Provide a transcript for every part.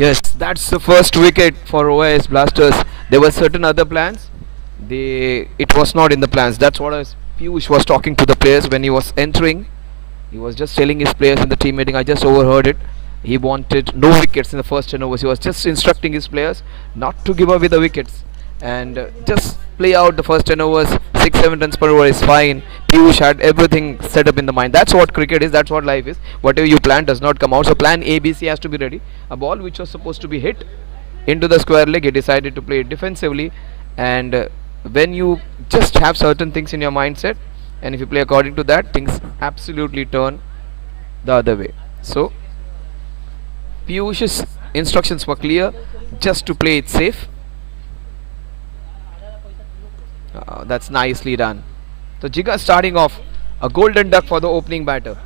Yes, that's the first wicket for OIS Blasters. There were certain other plans. It was not in the plans. That's what Piyush was talking to the players when he was entering. He was just telling his players in the team meeting. I just overheard it. He wanted no wickets in the first 10 overs. He was just instructing his players not to give away the wickets and just play out the first 10 overs. 6-7 runs per over is fine. Piyush had everything set up in the mind. That's what cricket is. That's what life is. Whatever you plan does not come out. So plan A, B, C has to be ready. A ball which was supposed to be hit into the square leg, he decided to play it defensively. And when you just have certain things in your mindset, and if you play according to that, things absolutely turn the other way. So Piyush's instructions were clear, just to play it safe. That's nicely done. So Jigar starting off a golden duck for the opening batter.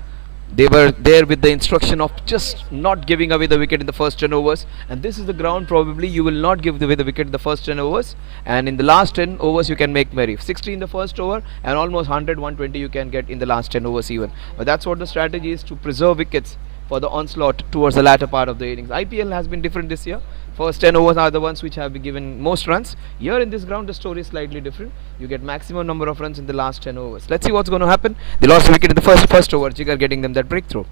They were there with the instruction of just not giving away the wicket in the first 10 overs, and this is the ground probably you will not give away the wicket in the first 10 overs, and in the last 10 overs you can make merry. 60 in the first over and almost 100 120 you can get in the last 10 overs even. But that's what the strategy is, to preserve wickets for the onslaught towards the latter part of the innings. IPL has been different this year. First 10 overs are the ones which have been given most runs. Here in this ground the story is slightly different. You get maximum number of runs in the last 10 overs. Let's see what's going to happen. They lost the wicket in the first over. Jigar getting them that breakthrough.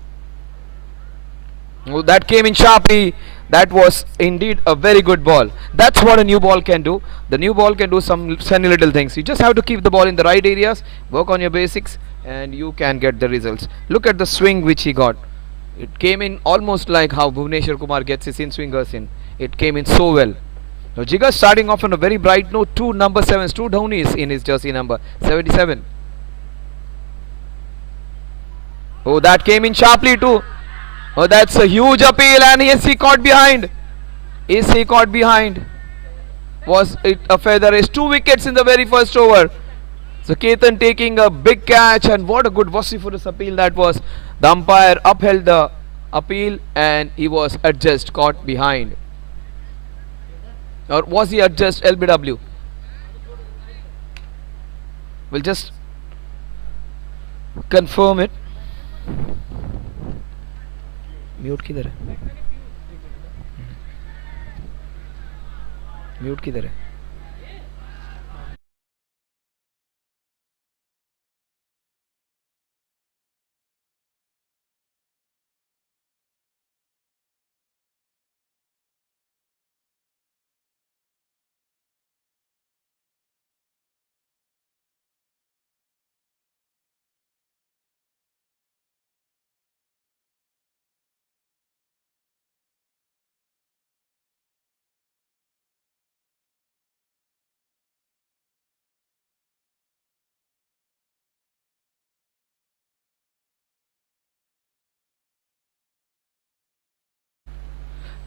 Oh, that came in sharply. That was indeed a very good ball. That's what a new ball can do. The new ball can do some funny little things. You just have to keep the ball in the right areas, work on your basics, and you can get the results. Look at the swing which he got. It came in almost like how Bhuvneshwar Kumar gets his in-swingers in. It came in so well. Now Jigar starting off on a very bright note. Two number 7s, two Dhoni's in his jersey number 77. Oh, that came in sharply too. Oh, that's a huge appeal, and is he caught behind? Is he caught behind? Was it a feather race? 2 wickets in the very first over. So Ketan taking a big catch, and what a good vociferous appeal that was. The umpire upheld the appeal and he was adjudged caught behind. Or was he adjudged LBW? We'll just confirm it. Mute किधर है mute किधर है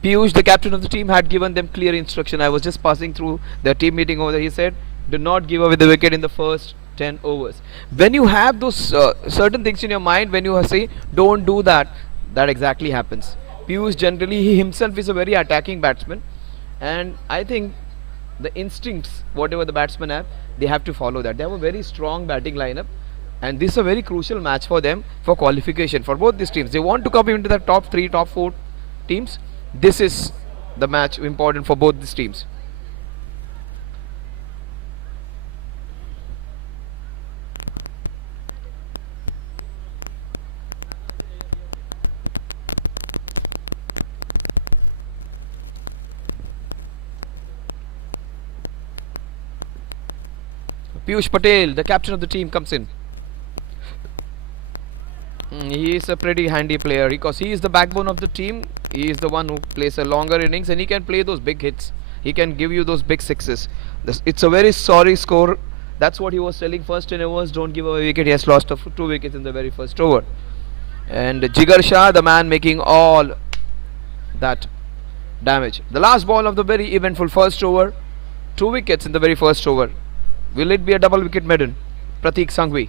Piyush, the captain of the team, had given them clear instruction. I was just passing through the team meeting over there. He said, do not give away the wicket in the first 10 overs. When you have those certain things in your mind, when you say, don't do that, that exactly happens. Piyush generally, he himself is a very attacking batsman. And I think the instincts, whatever the batsmen have, they have to follow that. They have a very strong batting lineup. And this is a very crucial match for them for qualification for both these teams. They want to come into the top 3, top 4 teams. This is the match important for both these teams. Piyush Patel, the captain of the team, comes in. He is a pretty handy player because he is the backbone of the team. He is the one who plays a longer innings and he can play those big hits. He can give you those big sixes. It's a very sorry score. That's what he was telling. First 10 overs, don't give away a wicket. He has lost 2 wickets in the very first over. And Jigar Shah, the man making all that damage. The last ball of the very eventful first over. 2 wickets in the very first over. Will it be a double wicket maiden? Pratik Sanghvi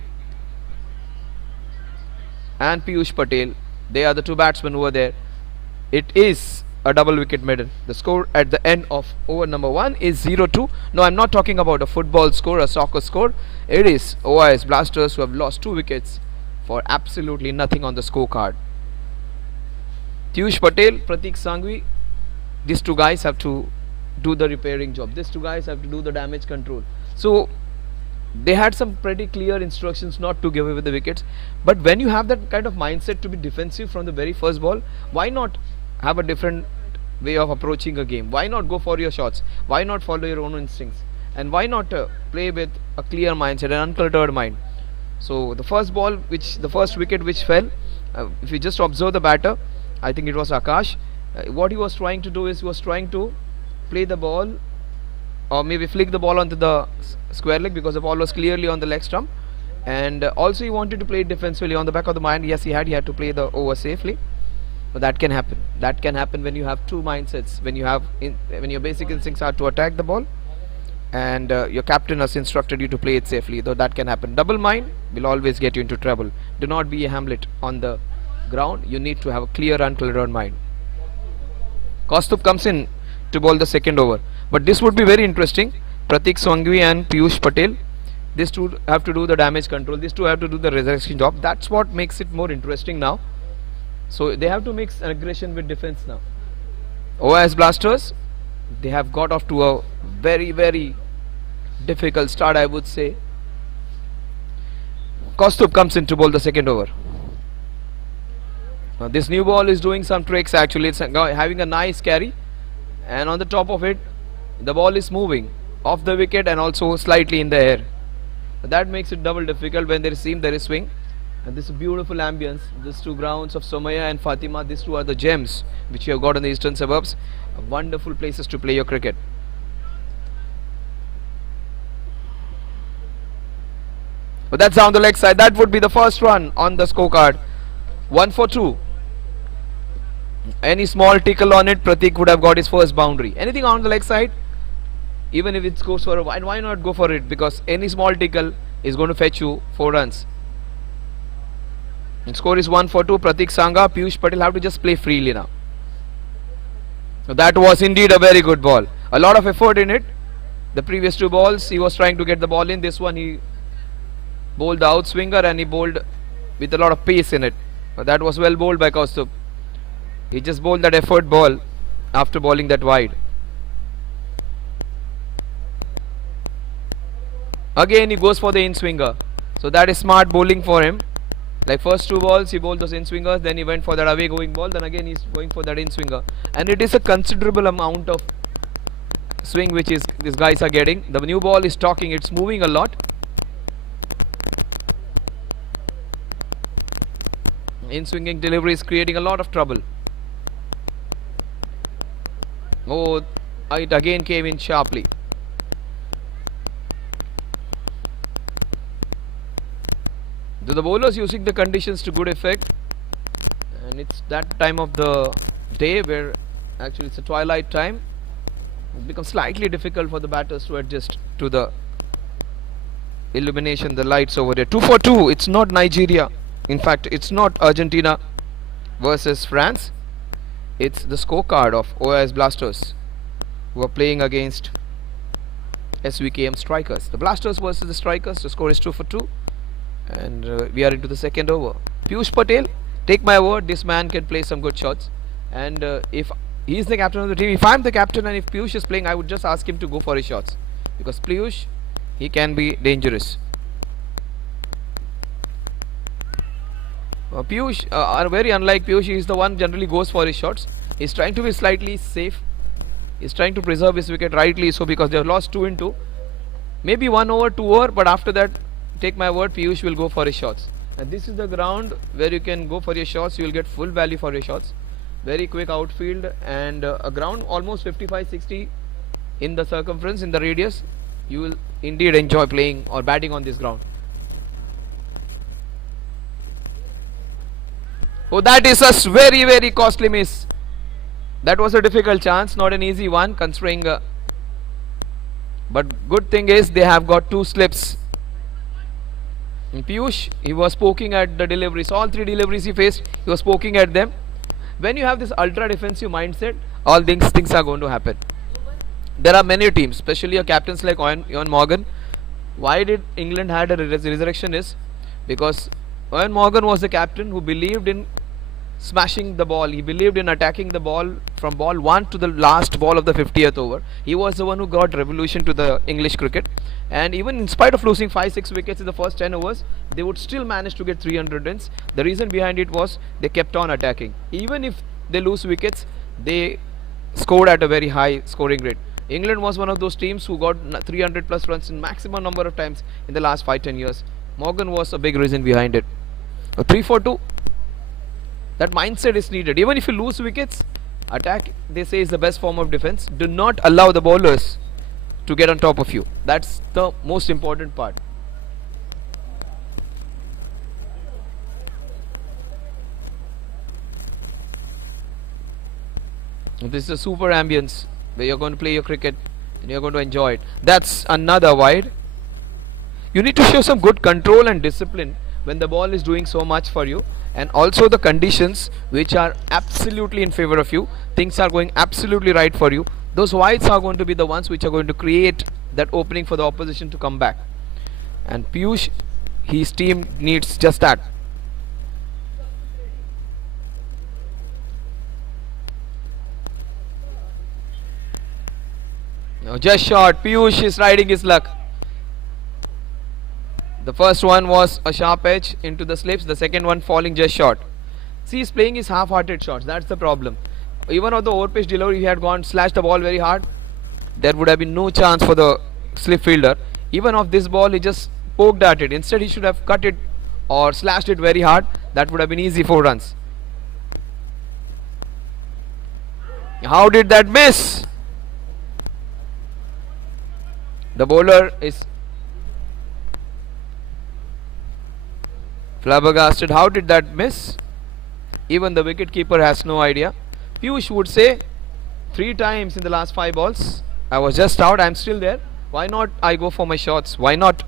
and Piyush Patel, they are the 2 batsmen who are there. It is a double wicket maiden. The score at the end of over number 1 is 0-2. No, I'm not talking about a football score, a soccer score. It is OIS Blasters who have lost 2 wickets for absolutely nothing on the scorecard. Piyush Patel, Pratik Sanghvi these two guys have to do the repairing job, these two guys have to do the damage control. So they had some pretty clear instructions not to give away the wickets. But when you have that kind of mindset to be defensive from the very first ball, why not have a different way of approaching a game? Why not go for your shots? Why not follow your own instincts? And why not play with a clear mindset, an uncluttered mind? So the first ball, the first wicket which fell, if you just observe the batter, I think it was Akash, what he was trying to do is he was trying to play the ball, or maybe flick the ball onto the square leg, because the ball was clearly on the leg stump. And also he wanted to play it defensively. On the back of the mind, yes, he had to play the over safely. But that can happen when you have two mindsets, when your basic instincts are to attack the ball, and your captain has instructed you to play it safely. Though that can happen, double mind will always get you into trouble. Do not be a Hamlet on the ground. You need to have a clear, uncluttered mind. Kaustubh comes in to bowl the second over, but this would be very interesting. Pratik Swangvi and Piyush Patel, these two have to do the damage control, these two have to do the resurrection job. That's what makes it more interesting now. So they have to mix aggression with defense now. OIS Blasters, they have got off to a very, very difficult start, I would say. Kaustubh comes in to bowl the second over. Now this new ball is doing some tricks actually. It's having a nice carry, and on the top of it the ball is moving off the wicket and also slightly in the air. That makes it double difficult when there is seam, there is swing. And this beautiful ambience, these two grounds of Somaya and Fatima, these two are the gems which you have got in the eastern suburbs. Wonderful places to play your cricket. But that's down the leg side. That would be the first run on the scorecard. 1 for 2. Any small tickle on it, Pratik would have got his first boundary. Anything on the leg side, even if it goes for a wide, why not go for it? Because any small tickle is going to fetch you 4 runs. And score is 1 for 2. Pratik Sangha, Piyush Patel have to just play freely now. So that was indeed a very good ball. A lot of effort in it. The previous 2 balls he was trying to get the ball in. This one he bowled the outswinger and he bowled with a lot of pace in it. But that was well bowled by Kaustubh. He just bowled that effort ball after bowling that wide. Again he goes for the in-swinger. So that is smart bowling for him. Like first 2 balls he bowled those in-swingers, then he went for that away going ball, then again he's going for that in-swinger. And it is a considerable amount of swing which these guys are getting. The new ball is talking, it's moving a lot. In-swinging delivery is creating a lot of trouble. Oh, it again came in sharply. The bowlers using the conditions to good effect, and it's that time of the day where actually it's a twilight time. It becomes slightly difficult for the batters to adjust to the illumination, the lights over there. 2 for 2. It's not Nigeria. In fact, it's not Argentina versus France. It's the scorecard of OIS Blasters, who are playing against Svkm Strikers. The Blasters versus the Strikers. The score is 2 for 2. And we are into the second over. Piyush Patel, take my word, this man can play some good shots. And if he is the captain of the team, if I am the captain and if Piyush is playing, I would just ask him to go for his shots. Because Piyush, he can be dangerous. Piyush, are very unlike Piyush, he is the one generally goes for his shots. He is trying to be slightly safe. He is trying to preserve his wicket, rightly so, because they have lost 2 in 2. Maybe 1 over, 2 over, but after that, take my word, Piyush will go for his shots. And this is the ground where you can go for your shots. You will get full value for your shots. Very quick outfield and a ground almost 55-60 in the circumference, in the radius. You will indeed enjoy playing or batting on this ground. Oh, that is a very, very costly miss. That was a difficult chance, not an easy one considering. But good thing is they have got 2 slips. And Piyush, he was poking at the deliveries. All 3 deliveries he faced, he was poking at them. When you have this ultra defensive mindset, all things are going to happen. There are many teams, especially captains like Eoin Morgan. Why did England had a resurrection is because Eoin Morgan was the captain who believed in smashing the ball. He believed in attacking the ball from ball 1 to the last ball of the 50th over. He was the one who got revolution to the English cricket. And even in spite of losing 5-6 wickets in the first 10 overs, they would still manage to get 300 runs. The reason behind it was they kept on attacking. Even if they lose wickets, they scored at a very high scoring rate. England was one of those teams who got 300 plus runs in maximum number of times in the last 5-10 years. Morgan was a big reason behind it. 3-4-2. That mindset is needed. Even if you lose wickets, attack, they say, is the best form of defense. Do not allow the bowlers to get on top of you. That's the most important part. This is a super ambience where you're going to play your cricket and you're going to enjoy it. That's another wide. You need to show some good control and discipline when the ball is doing so much for you, and also the conditions which are absolutely in favor of you. Things are going absolutely right for you. Those wides are going to be the ones which are going to create that opening for the opposition to come back. And Piyush, his team needs just that. Now just short. Piyush is riding his luck. The first one was a sharp edge into the slips. The second one falling just short. See, he's playing his half-hearted shots. That's the problem. Even on the overpitch delivery, he had gone slashed the ball very hard. There would have been no chance for the slip fielder. Even off this ball, he just poked at it. Instead, he should have cut it or slashed it very hard. That would have been easy 4 runs. How did that miss? The bowler is flabbergasted. How did that miss? Even the wicketkeeper has no idea. Piyush would say 3 times in the last 5 balls, I was just out, I'm still there. Why not I go for my shots? Why not?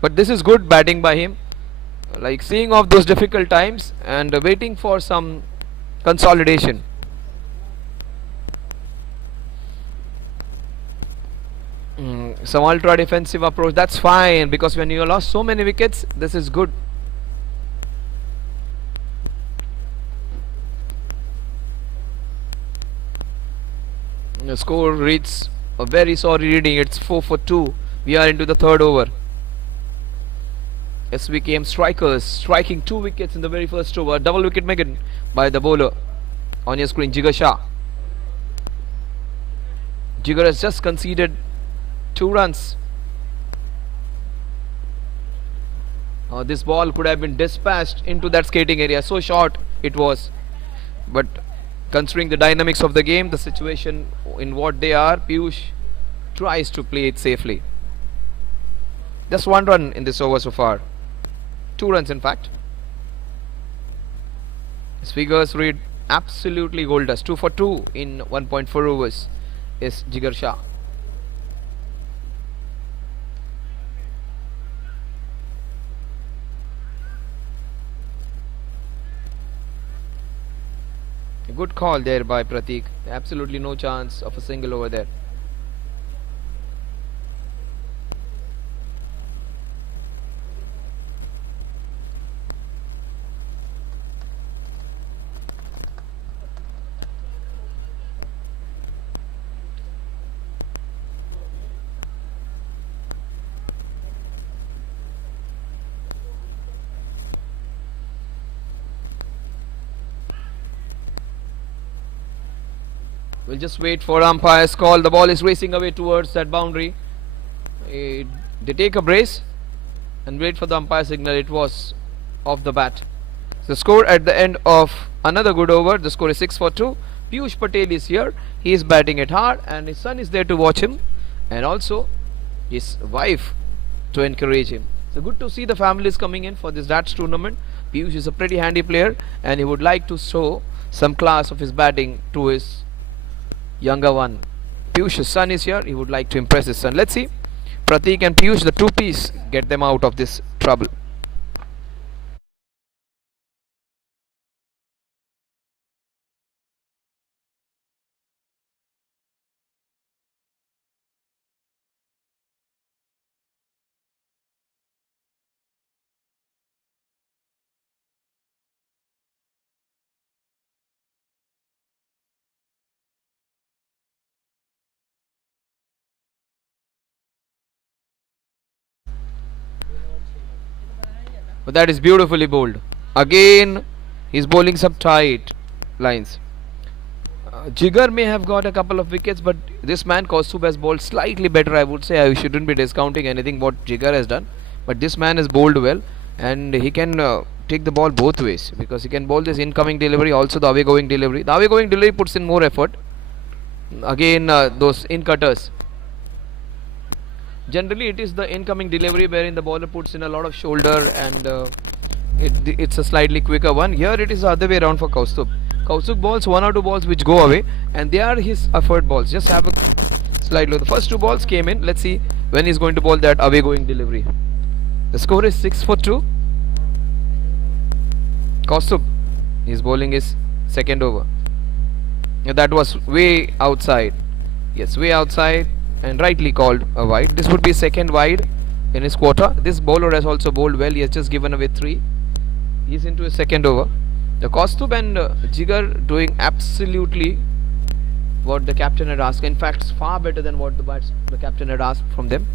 But this is good batting by him. Like seeing off those difficult times and waiting for some consolidation. Some ultra defensive approach. That's fine, because when you lost so many wickets, this is good. The score reads a very sorry reading. It's 4 for 2. We are into the 3rd over. Svkm strikers striking 2 wickets in the very first over. Double wicket maiden by the bowler. On your screen, Jigar. Jigar has just conceded 2 runs. This ball could have been dispatched into that skating area. So short it was. But considering the dynamics of the game, the situation in what they are, Piyush tries to play it safely. Just 1 run in this over so far. 2 runs in fact. His figures read absolutely gold dust. 2 for 2 in 1.4 overs is Jigar Shah. A good call there by Pratik. Absolutely no chance of a single over there. We'll just wait for umpire's call. The ball is racing away towards that boundary. They take a brace and wait for the umpire signal. It was off the bat. The score at the end of another good over. The score is 6 for 2. Piyush Patel is here. He is batting it hard and his son is there to watch him, and also his wife to encourage him. So good to see the families coming in for this darts tournament. Piyush is a pretty handy player and he would like to show some class of his batting to his younger one. Piyush's son is here. He would like to impress his son. Let's see. Pratik and Piyush, the 2 piece, get them out of this trouble. That is beautifully bowled. Again, he's bowling some tight lines. Jigar may have got a couple of wickets, but this man Kaustubh has bowled slightly better. I would say I shouldn't be discounting anything what Jigar has done, but this man has bowled well, and he can take the ball both ways, because he can bowl this incoming delivery, also the away going delivery. The away going delivery puts in more effort. Again, those in cutters. Generally, it is the incoming delivery wherein the bowler puts in a lot of shoulder, and it's a slightly quicker one. Here it is the other way around for Kaustubh. Kaustubh bowls one or two balls which go away, and they are his effort balls. Just have a slide low. The first two balls came in. Let's see when he's going to bowl that away going delivery. The score is 6 for 2. Kaustubh, he's bowling his second over. That was way outside. Yes, way outside, and rightly called a wide. This would be second wide in his quarter. This bowler has also bowled well. He has just given away 3. He's into his second over. The Kaustubh and Jigar doing absolutely what the captain had asked. In fact, it's far better than what the captain had asked from them.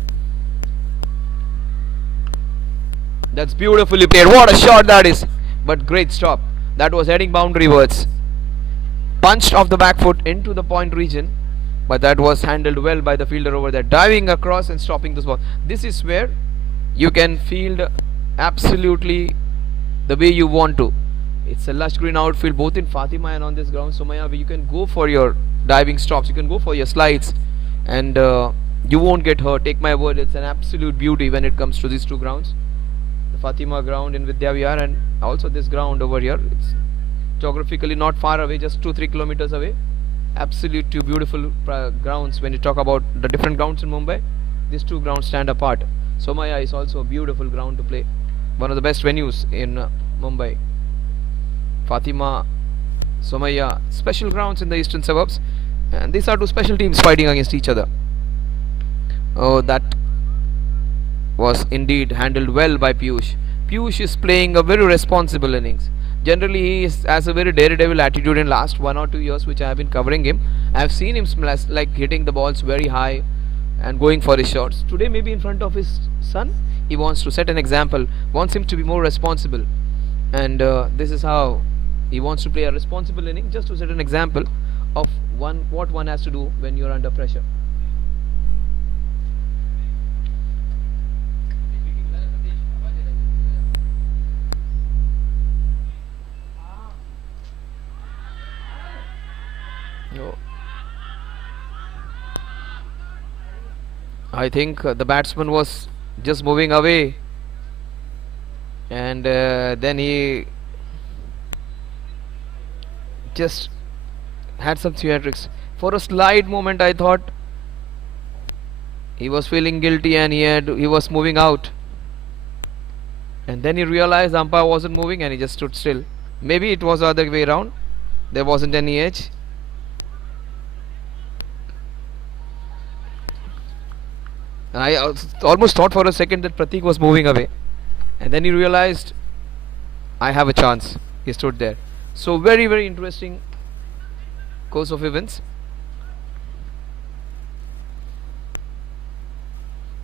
That's beautifully played. What a shot that is! But great stop. That was heading boundary wards. Punched off the back foot into the point region, but that was handled well by the fielder over there, diving across and stopping this ball. This is where you can field absolutely the way you want to. It's a lush green outfield both in Fatima and on this ground, Sumaya, where you can go for your diving stops, you can go for your slides, and you won't get hurt. Take my word, it's an absolute beauty when it comes to these two grounds, the Fatima ground in Vidyavihar and also this ground over here. It's geographically not far away, just 2-3 kilometers away. Absolute two beautiful grounds. When you talk about the different grounds in Mumbai, these two grounds stand apart. Somaya is also a beautiful ground to play, one of the best venues in Mumbai. Fatima, Somaya, special grounds in the eastern suburbs, and these are two special teams fighting against each other. Oh, that was indeed handled well by Piyush. Piyush is playing a very responsible innings. Generally, he has a very daredevil attitude in last 1 or 2 years, which I have been covering him. I have seen him like hitting the balls very high and going for his shots. Today, maybe in front of his son, he wants to set an example, wants him to be more responsible, and this is how he wants to play a responsible inning, just to set an example of what one has to do when you are under pressure. No. I think the batsman was just moving away, and then he just had some theatrics. For a slight moment I thought he was feeling guilty and he was moving out, and then he realized the umpire wasn't moving and he just stood still. Maybe it was the other way around, there wasn't any edge. I almost thought for a second that Pratik was moving away, and then he realized I have a chance. He stood there. So very, very interesting course of events.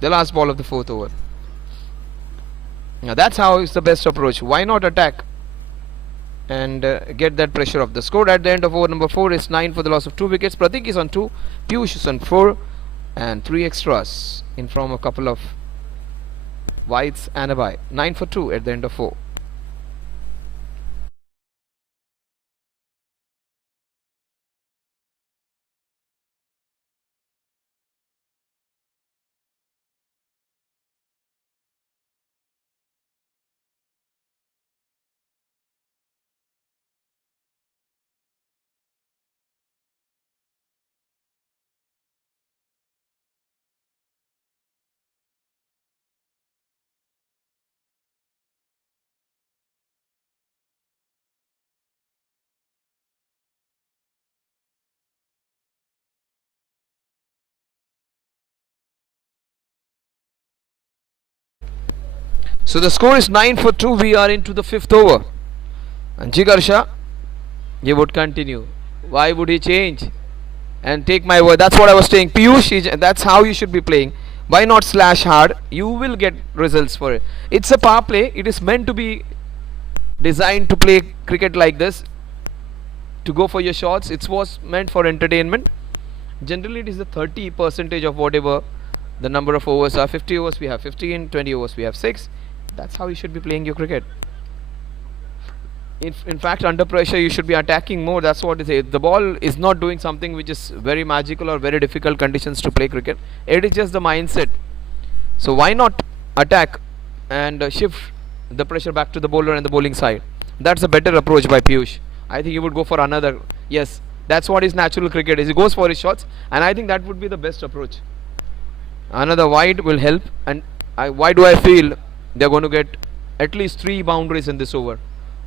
The last ball of the 4th over. Now that's how is the best approach. Why not attack and get that pressure off? The score at the end of over number 4 is 9 for the loss of 2 wickets. Pratik is on 2, Piyush is on 4, and 3 extras in from a couple of wides and a bye. 9 for 2 at the end of 4. So the score is 9 for 2. We are into the 5th over, and Jigar Shah, he would continue. Why would he change? And take my word, that's what I was saying. Piyush, that's how you should be playing. Why not slash hard? You will get results for it. It's a power play. It is meant to be designed to play cricket like this, to go for your shots. It was meant for entertainment. Generally, it is the 30 percentage of whatever the number of overs are. 50 overs we have 15, 20 overs we have 6. That's how you should be playing your cricket. In fact, under pressure you should be attacking more. That's what it is. The ball is not doing something which is very magical or very difficult conditions to play cricket. It is just the mindset. So why not attack and shift the pressure back to the bowler and the bowling side? That's a better approach by Piyush. I think he would go for another. Yes, that's what his natural cricket is. He goes for his shots, and I think that would be the best approach. Another wide will help. And why do I feel they're going to get at least 3 boundaries in this over?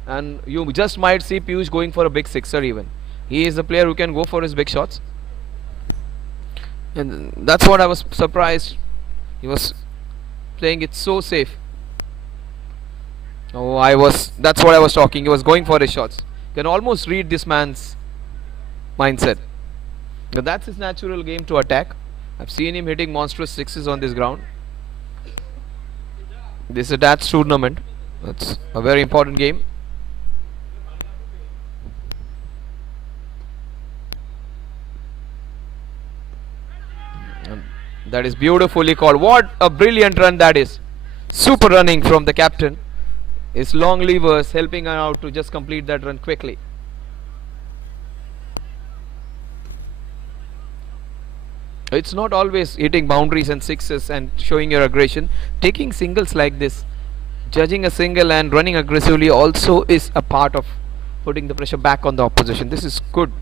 And you just might see Piyush going for a big sixer even. He is a player who can go for his big shots. And that's what I was surprised. He was playing it so safe. That's what I was talking. He was going for his shots. You can almost read this man's mindset. But that's his natural game, to attack. I've seen him hitting monstrous sixes on this ground. This is a DATS tournament. It's a very important game. That is beautifully called. What a brilliant run that is. Super running from the captain. His long levers helping him out to just complete that run quickly. It's not always hitting boundaries and sixes and showing your aggression. Taking singles like this, judging a single and running aggressively also is a part of putting the pressure back on the opposition. This is good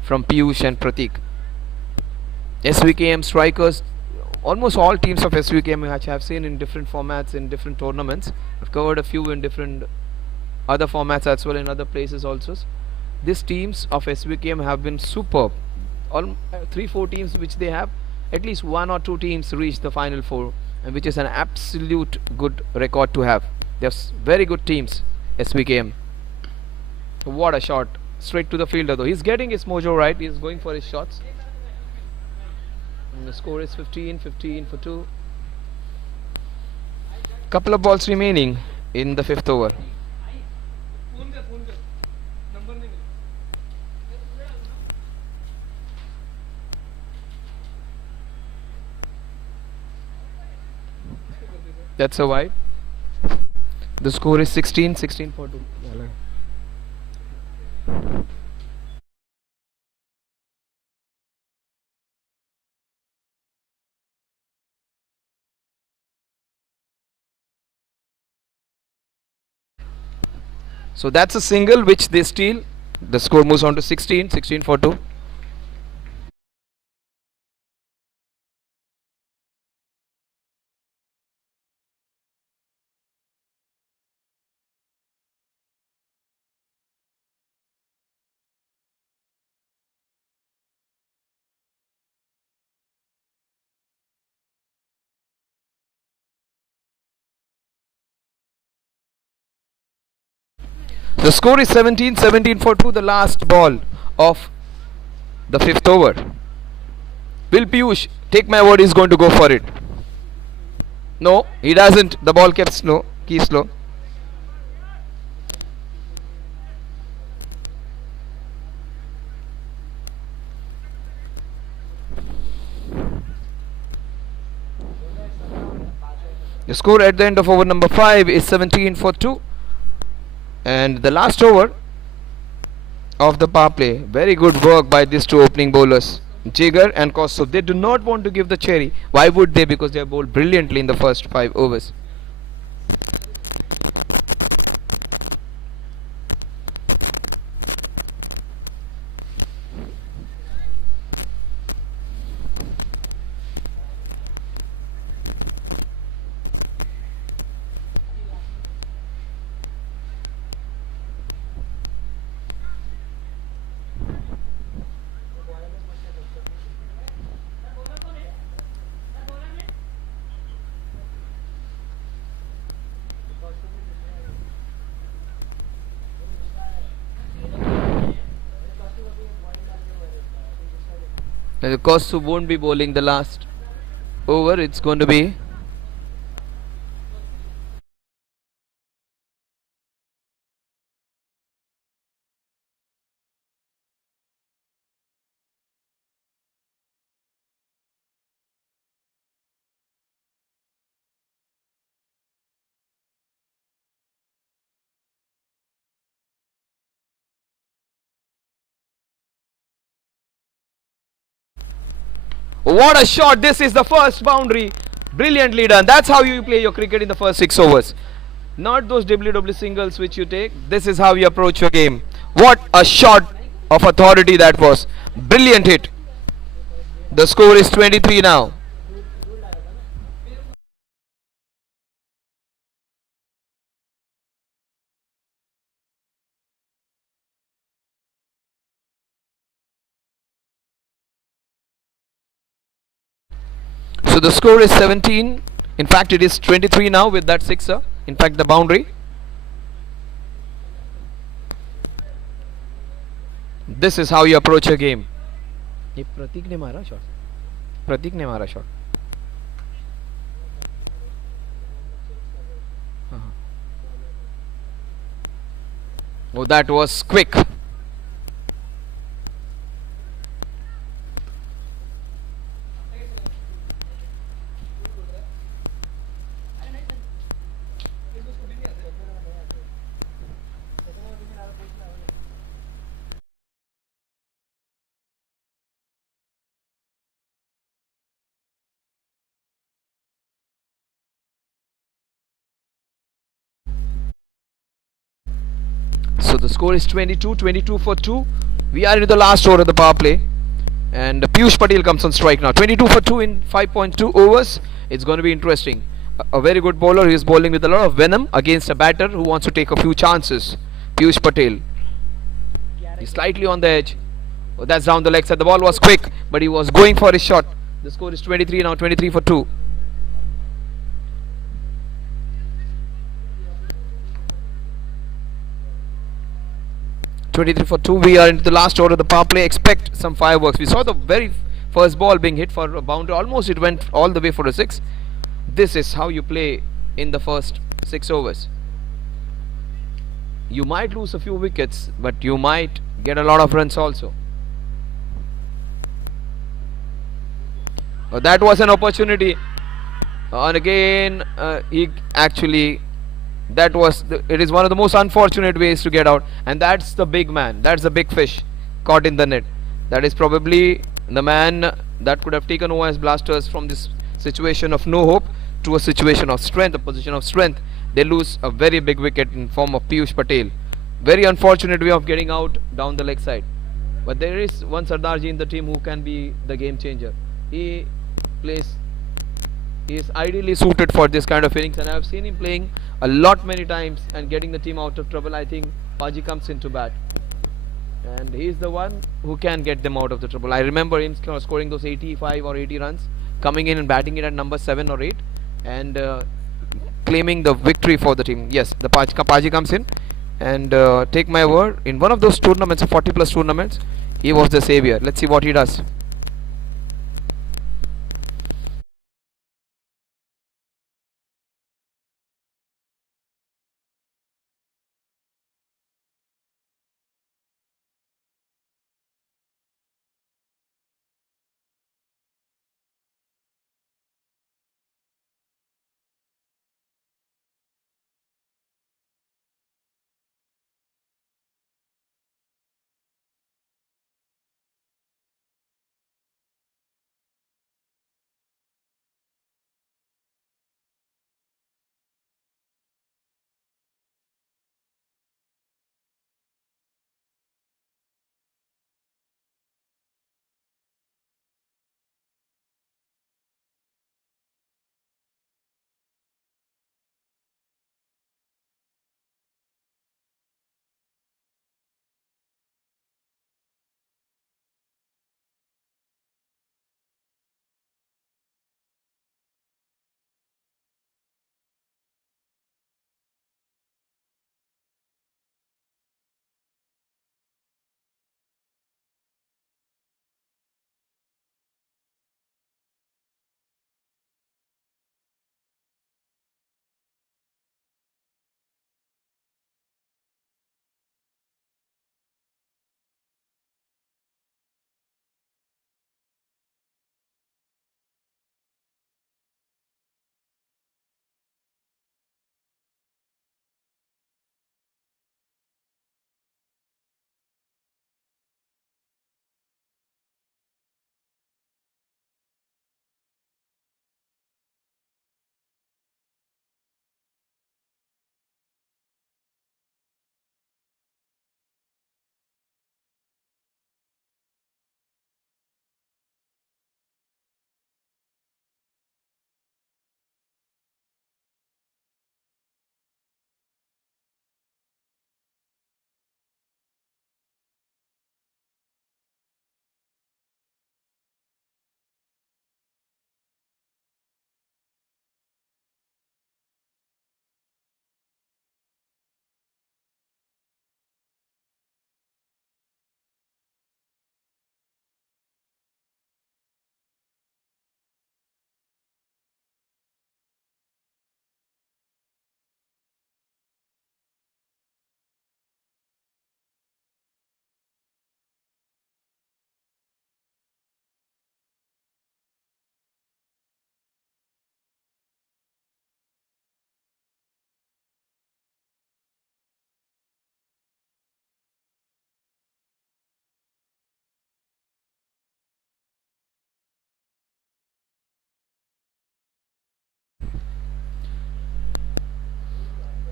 from Piyush and Pratik. Svkm strikers, almost all teams of Svkm which I have seen in different formats, in different tournaments. I've covered a few in different other formats as well, in other places also. These teams of Svkm have been superb. All 3-4 teams which they have, at least 1 or 2 teams reach the final 4, and which is an absolute good record to have. They're very good teams, Svkm. What a shot, straight to the fielder though. He's getting his mojo right. He's going for his shots. And the score is 15 for 2. Couple of balls remaining in the 5th over. That's a wide. The score is 16 for 2. So that's a single which they steal. The score moves on to 16 for 2. The score is 17 for 2, the last ball of the 5th over. Will Piyush, take my word, he's going to go for it? No, he doesn't. The ball keeps slow. The score at the end of over number 5 is 17 for 2. And the last over of the power play. Very good work by these 2 opening bowlers, Jigar and Kosov. They do not want to give the cherry. Why would they? Because they have bowled brilliantly in the first 5 overs. Kosov won't be bowling the last over. It's going to be what a shot. This is the first boundary. Brilliantly done. That's how you play your cricket in the first 6 overs. Not those WW singles which you take. This is how you approach your game. What a shot of authority that was. Brilliant hit. The score is 23 now. So the score is 17. In fact, it is 23 now with that sixer. In fact, the boundary. This is how you approach a game. ये प्रतीक ने मारा shot. प्रतीक ने मारा shot. Oh, that was quick. So the score is 22 for 2. We are into the last over of the power play. And Piyush Patel comes on strike now. 22 for 2 in 5.2 overs. It's going to be interesting. A very good bowler. He is bowling with a lot of venom against a batter who wants to take a few chances. Piyush Patel. He's slightly on the edge. Oh, that's down the leg side. The ball was quick, but he was going for his shot. The score is 23 now. 23 for 2. For 2. We are into the last over of the power play. Expect some fireworks. We saw the very first ball being hit for a boundary. Almost it went all the way for a 6. This is how you play in the first 6 overs. You might lose a few wickets, but you might get a lot of runs also. That was an opportunity. And again, he actually... it is one of the most unfortunate ways to get out, and that's the big man, that's the big fish caught in the net. That is probably the man that could have taken OIS Blasters from this situation of no hope to a situation of strength, a position of strength. They lose a very big wicket in form of Piyush Patel. Very unfortunate way of getting out down the leg side, but there is one Sardarji in the team who can be the game changer. He is ideally suited for this kind of innings, and I have seen him playing a lot many times and getting the team out of trouble. I think Paji comes into bat, and he is the one who can get them out of the trouble. I remember him scoring those 85 or 80 runs, coming in and batting it at number 7 or 8, and claiming the victory for the team. Yes, the Paji comes in, and take my word, in one of those tournaments, 40 plus tournaments, he was the savior. Let's see what he does.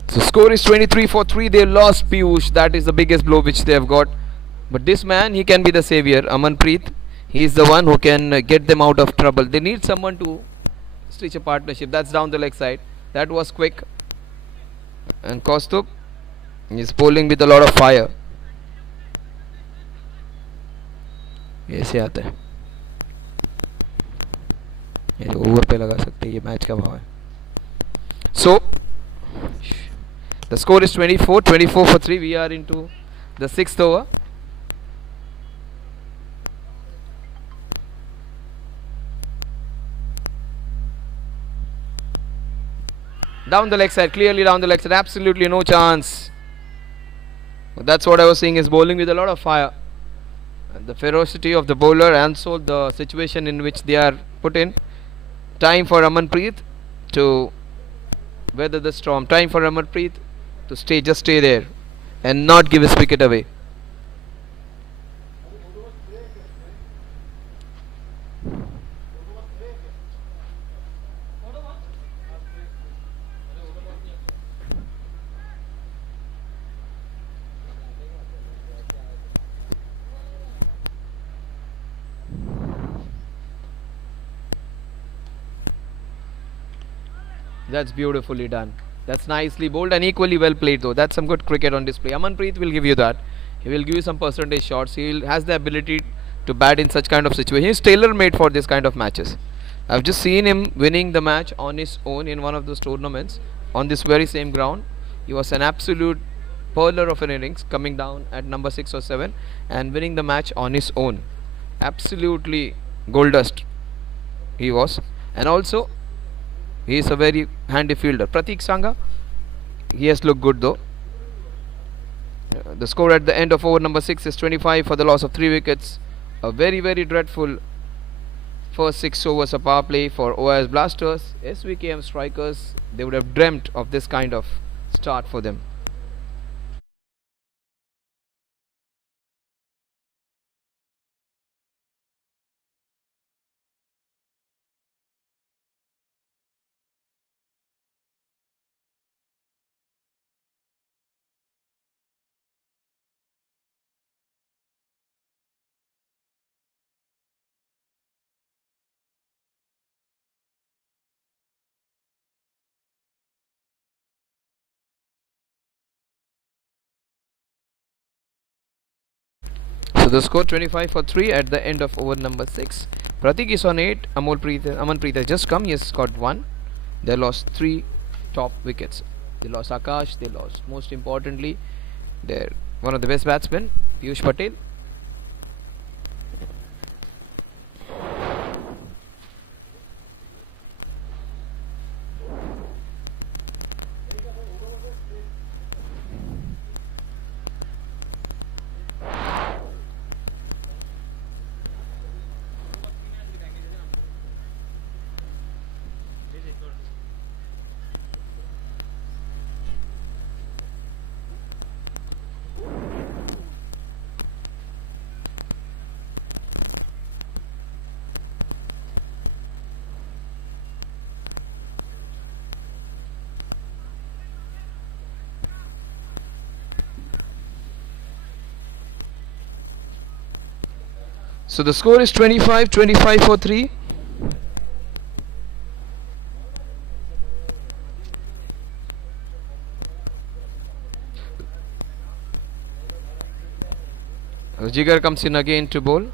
So score is 23 for 3. They lost Piyush. That is the biggest blow which they have got. But this man, he can be the savior. Amanpreet, he is the one who can get them out of trouble. They need someone to stitch a partnership. That's down the leg side. That was quick. And Kaustup is bowling with a lot of fire. ऐसे आता है ये over पे लगा सकते हैं ये match का भाव है so the score is 24 for 3 we are into the 6th over down the leg side clearly down the leg side absolutely no chance but that's what I was saying is bowling with a lot of fire and the ferocity of the bowler and so the situation in which they are put in time for Amanpreet to weather the storm time for Amanpreet to just stay there and not give his wicket away That's beautifully done. That's nicely bowled and equally well played though. That's some good cricket on display. Amanpreet will give you that. He will give you some percentage shots. He has the ability to bat in such kind of situation. He's tailor-made for this kind of matches. I've just seen him winning the match on his own in one of those tournaments on this very same ground. He was an absolute pearler of an innings coming down at number 6 or 7 and winning the match on his own. Absolutely gold dust he was. And also he is a very handy fielder. Pratik Sangha, he has looked good though. The score at the end of over number 6 is 25 for the loss of 3 wickets. A very dreadful first 6 overs of power play for OIS Blasters. Svkm strikers, they would have dreamt of this kind of start for them. So the score 25 for 3 at the end of over number 6. Pratik is on 8. Amanpreet has just come. He has got 1. They lost 3 top wickets. They lost Akash. They lost, most importantly, their one of the best batsmen, Piyush Patel. So the score is 25 for 3. Jigar comes in again to bowl.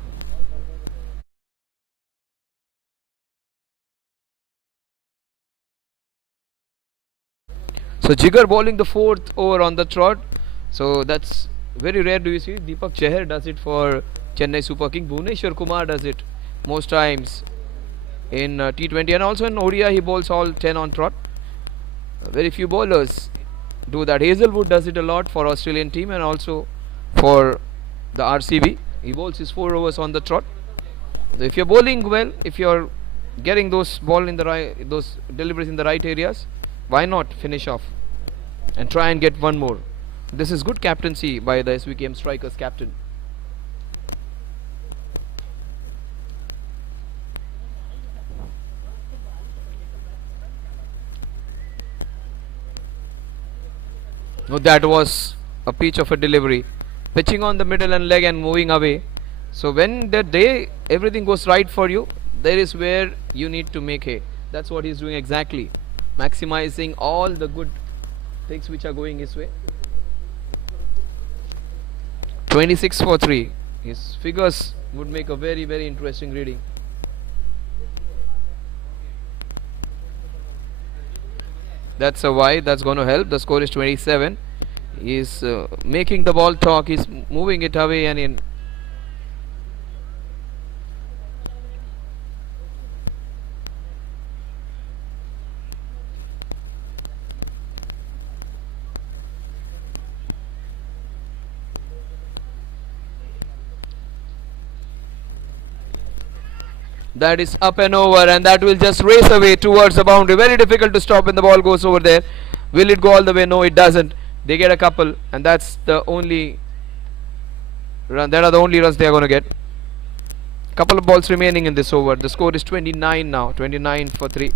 So Jigar bowling the 4th over on the trot. So that's very rare. Do you see? Deepak Chahar does it for Chennai Super King. Bhuvneshwar Kumar does it most times in T20 and also in ODI. He bowls all 10 on trot. Very few bowlers do that. Hazelwood does it a lot for Australian team and also for the RCB. He bowls his 4 overs on the trot. So if you're bowling well, if you're getting those ball in the right, those deliveries in the right areas, why not finish off and try and get one more? This is good captaincy by the SVKM strikers captain. No, that was a pitch of a delivery. Pitching on the middle and leg and moving away. So when the day everything goes right for you, there is where you need to make hay. That's what he's doing exactly. Maximizing all the good things which are going his way. 26 for 3. His figures would make a very, very interesting reading. That's a wide. That's going to help. The score is 27. He's making the ball talk. He's moving it away and in. That is up and over, and that will just race away towards the boundary. Very difficult to stop when the ball goes over there. Will it go all the way? No, it doesn't. They get a couple, and that's the only run. That are the only runs they are going to get. Couple of balls remaining in this over. The score is 29 now. 29 for 3.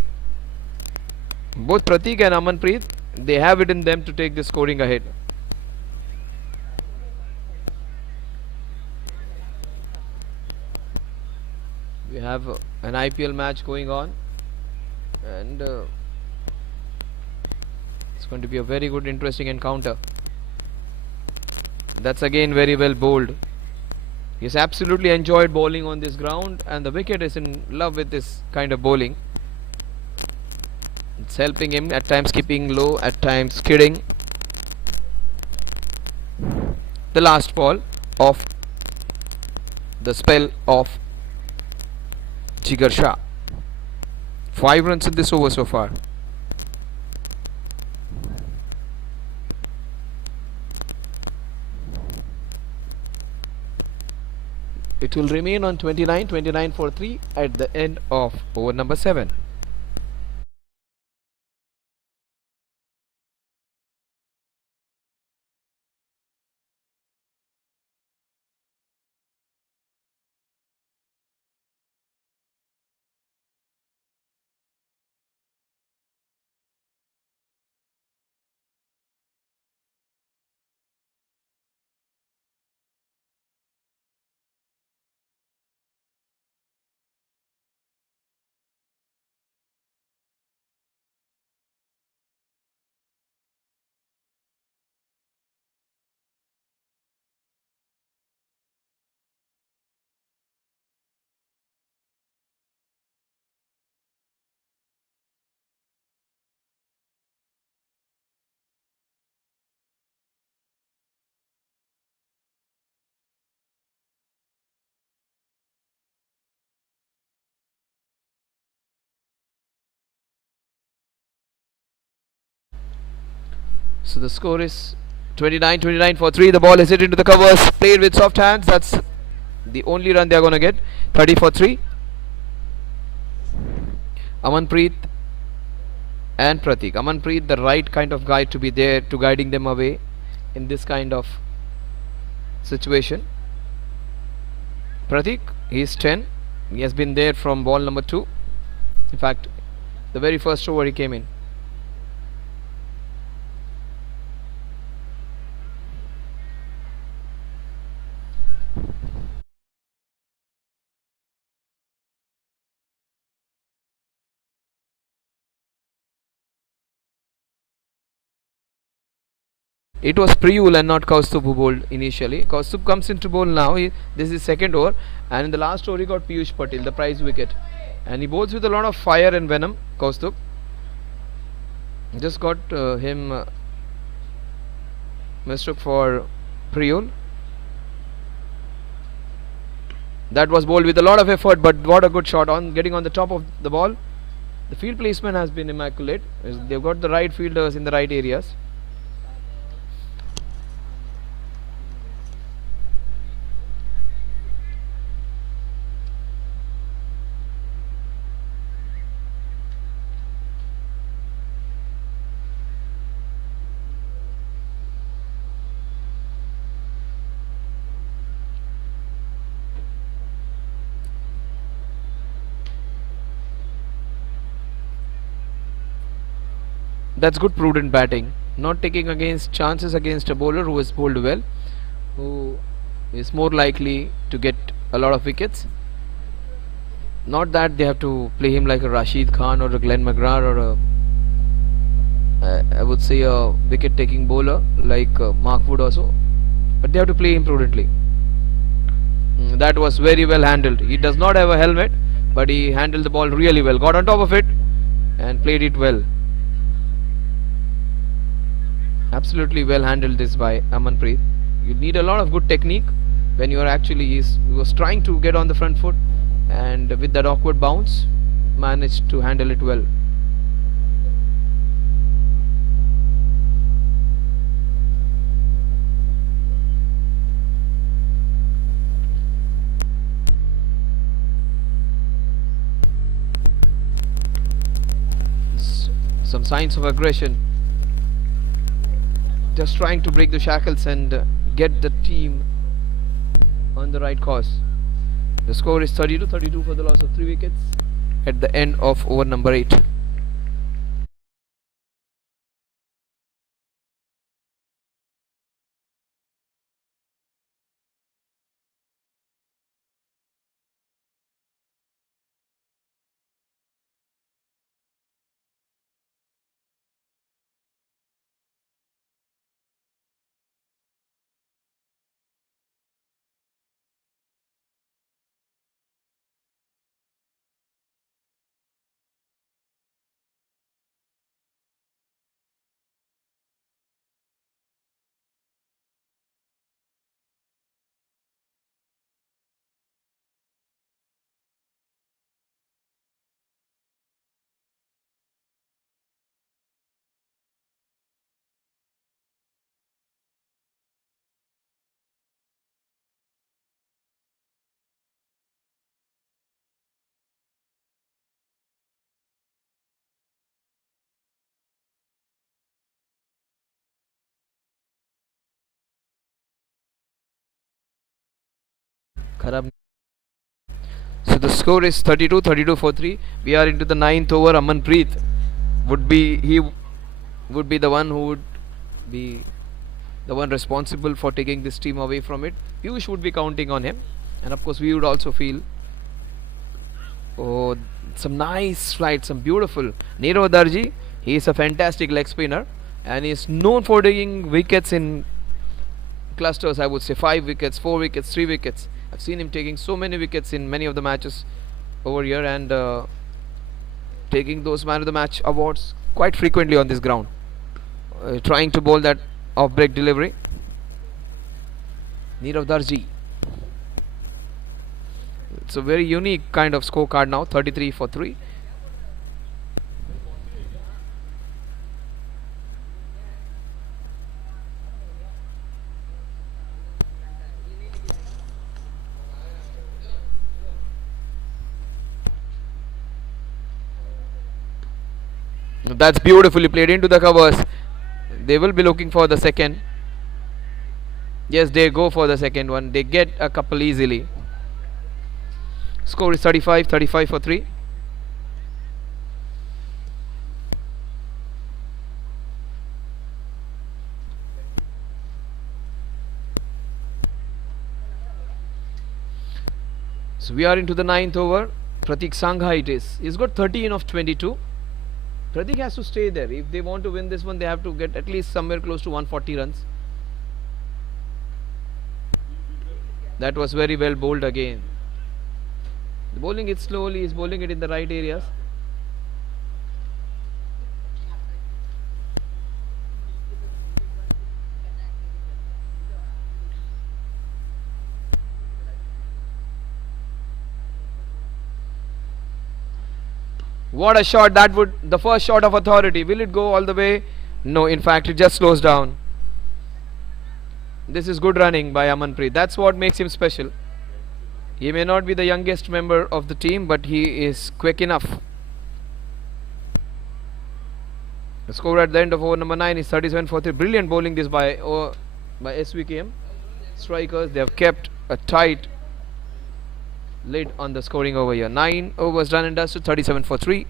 Both Pratik and Amanpreet, they have it in them to take the scoring ahead. We have an IPL match going on, and it's going to be a very good, interesting encounter. That's again very well bowled. He's absolutely enjoyed bowling on this ground, and the wicket is in love with this kind of bowling. It's helping him at times keeping low, at times skidding. The last ball of the spell of Jigar Shah. 5 runs in this over so far. It will remain on 29 for 3 at the end of over number 7. So the score is 29 for 3. The ball is hit into the covers, played with soft hands. That's the only run they are going to get. 30 for 3. Amanpreet and Pratik. Amanpreet, the right kind of guy to be there to guiding them away in this kind of situation. Pratik, he is 10. He has been there from ball number 2. In fact, the very first over he came in. It was Priyul and not Kaustubh who bowled initially. Kaustubh comes into bowl now. This is second over, and in the last over he got Piyush Patel, the prize wicket, and he bowls with a lot of fire and venom. Kaustubh just got him mistook for Priyul. That was bowled with a lot of effort, but what a good shot on getting on the top of the ball. The field placement has been immaculate. They've got the right fielders in the right areas. That's good prudent batting. not taking against chances against a bowler who is bowled well, who is more likely to get a lot of wickets. Not that they have to play him like a Rashid Khan or a Glenn McGrath or I would say a wicket taking bowler like Mark Wood also, but they have to play him prudently. That was very well handled. He does not have a helmet, but he handled the ball really well, got on top of it and played it well. Absolutely well handled this by Amanpreet. You need a lot of good technique when you are actually he was trying to get on the front foot, and with that awkward bounce managed to handle it well. Some signs of aggression, just trying to break the shackles and get the team on the right course. The score is 32-32 for the loss of 3 wickets at the end of over number 8. Kharab. So the score is 32-32 for 3. We are into the 9th over. Amanpreet would be the one who would be the one responsible for taking this team away from it. Piyush would be counting on him, and of course we would also feel. Oh, some nice flight, some beautiful. Nero Darji, he is a fantastic leg spinner and he is known for taking wickets in clusters. I would say 5 wickets, 4 wickets, 3 wickets. I've seen him taking so many wickets in many of the matches over here, and taking those man of the match awards quite frequently on this ground. Trying to bowl that off break delivery. Nirav Darji. It's a very unique kind of scorecard now, 33 for 3. That's beautifully played into the covers. They will be looking for the second. Yes, they go for the second one. They get a couple easily. Score is 35 for 3. So we are into the 9th over. Pratik Sangha it is. He's got 13 of 22. Pratik has to stay there. If they want to win this one, they have to get at least somewhere close to 140 runs. That was very well bowled again. The bowling it slowly, is bowling it in the right areas. What a shot that would, the first shot of authority. Will it go all the way? No, in fact it just slows down. This is good running by Amanpreet. That's what makes him special. He may not be the youngest member of the team, but he is quick enough. The score at the end of over number 9 is 37 for 3. Brilliant bowling this by Svkm. Strikers, they have kept a tight lid on the scoring over here. 9 overs done and dusted, 37 for 3.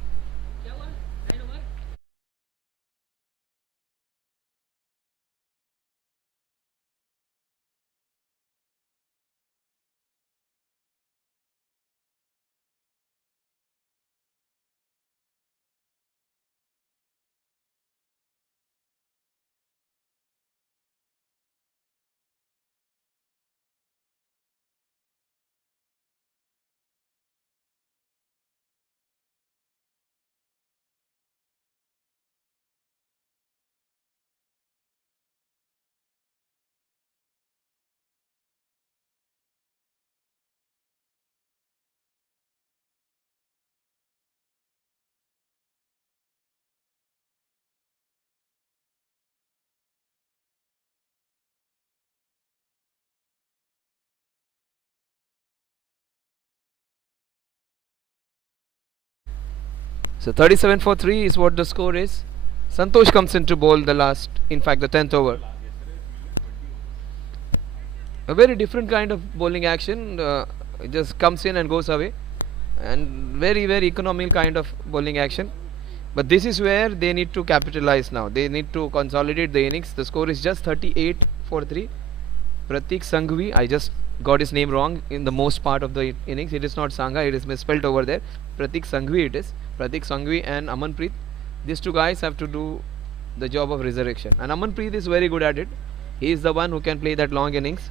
So 37 for 3 is what the score is. Santosh comes in to bowl the last, in fact the 10th over. A very different kind of bowling action. It just comes in and goes away, and very economical kind of bowling action. But this is where they need to capitalize now. They need to consolidate the innings. The score is just 38 for 3. Pratik Sanghvi, I just got his name wrong in the most part of the innings. It is not Sangha, it is misspelled over there. Pratik Sanghvi it is. Pratik Sanghvi and Amanpreet. These two guys have to do the job of resurrection. And Amanpreet is very good at it. He is the one who can play that long innings.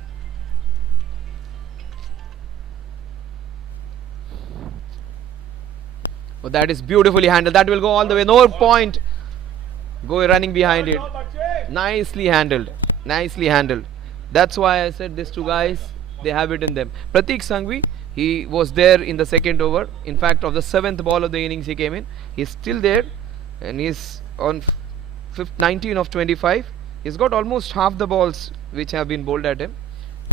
Oh, that is beautifully handled. That will go all the way. No point. Go running behind it. Nicely handled. Nicely handled. That's why I said these two guys, they have it in them. Pratik Sanghvi, he was there in the second over. In fact, of the 7th ball of the innings he came in. He's still there, and he's on 19 of 25. He's got almost half the balls which have been bowled at him.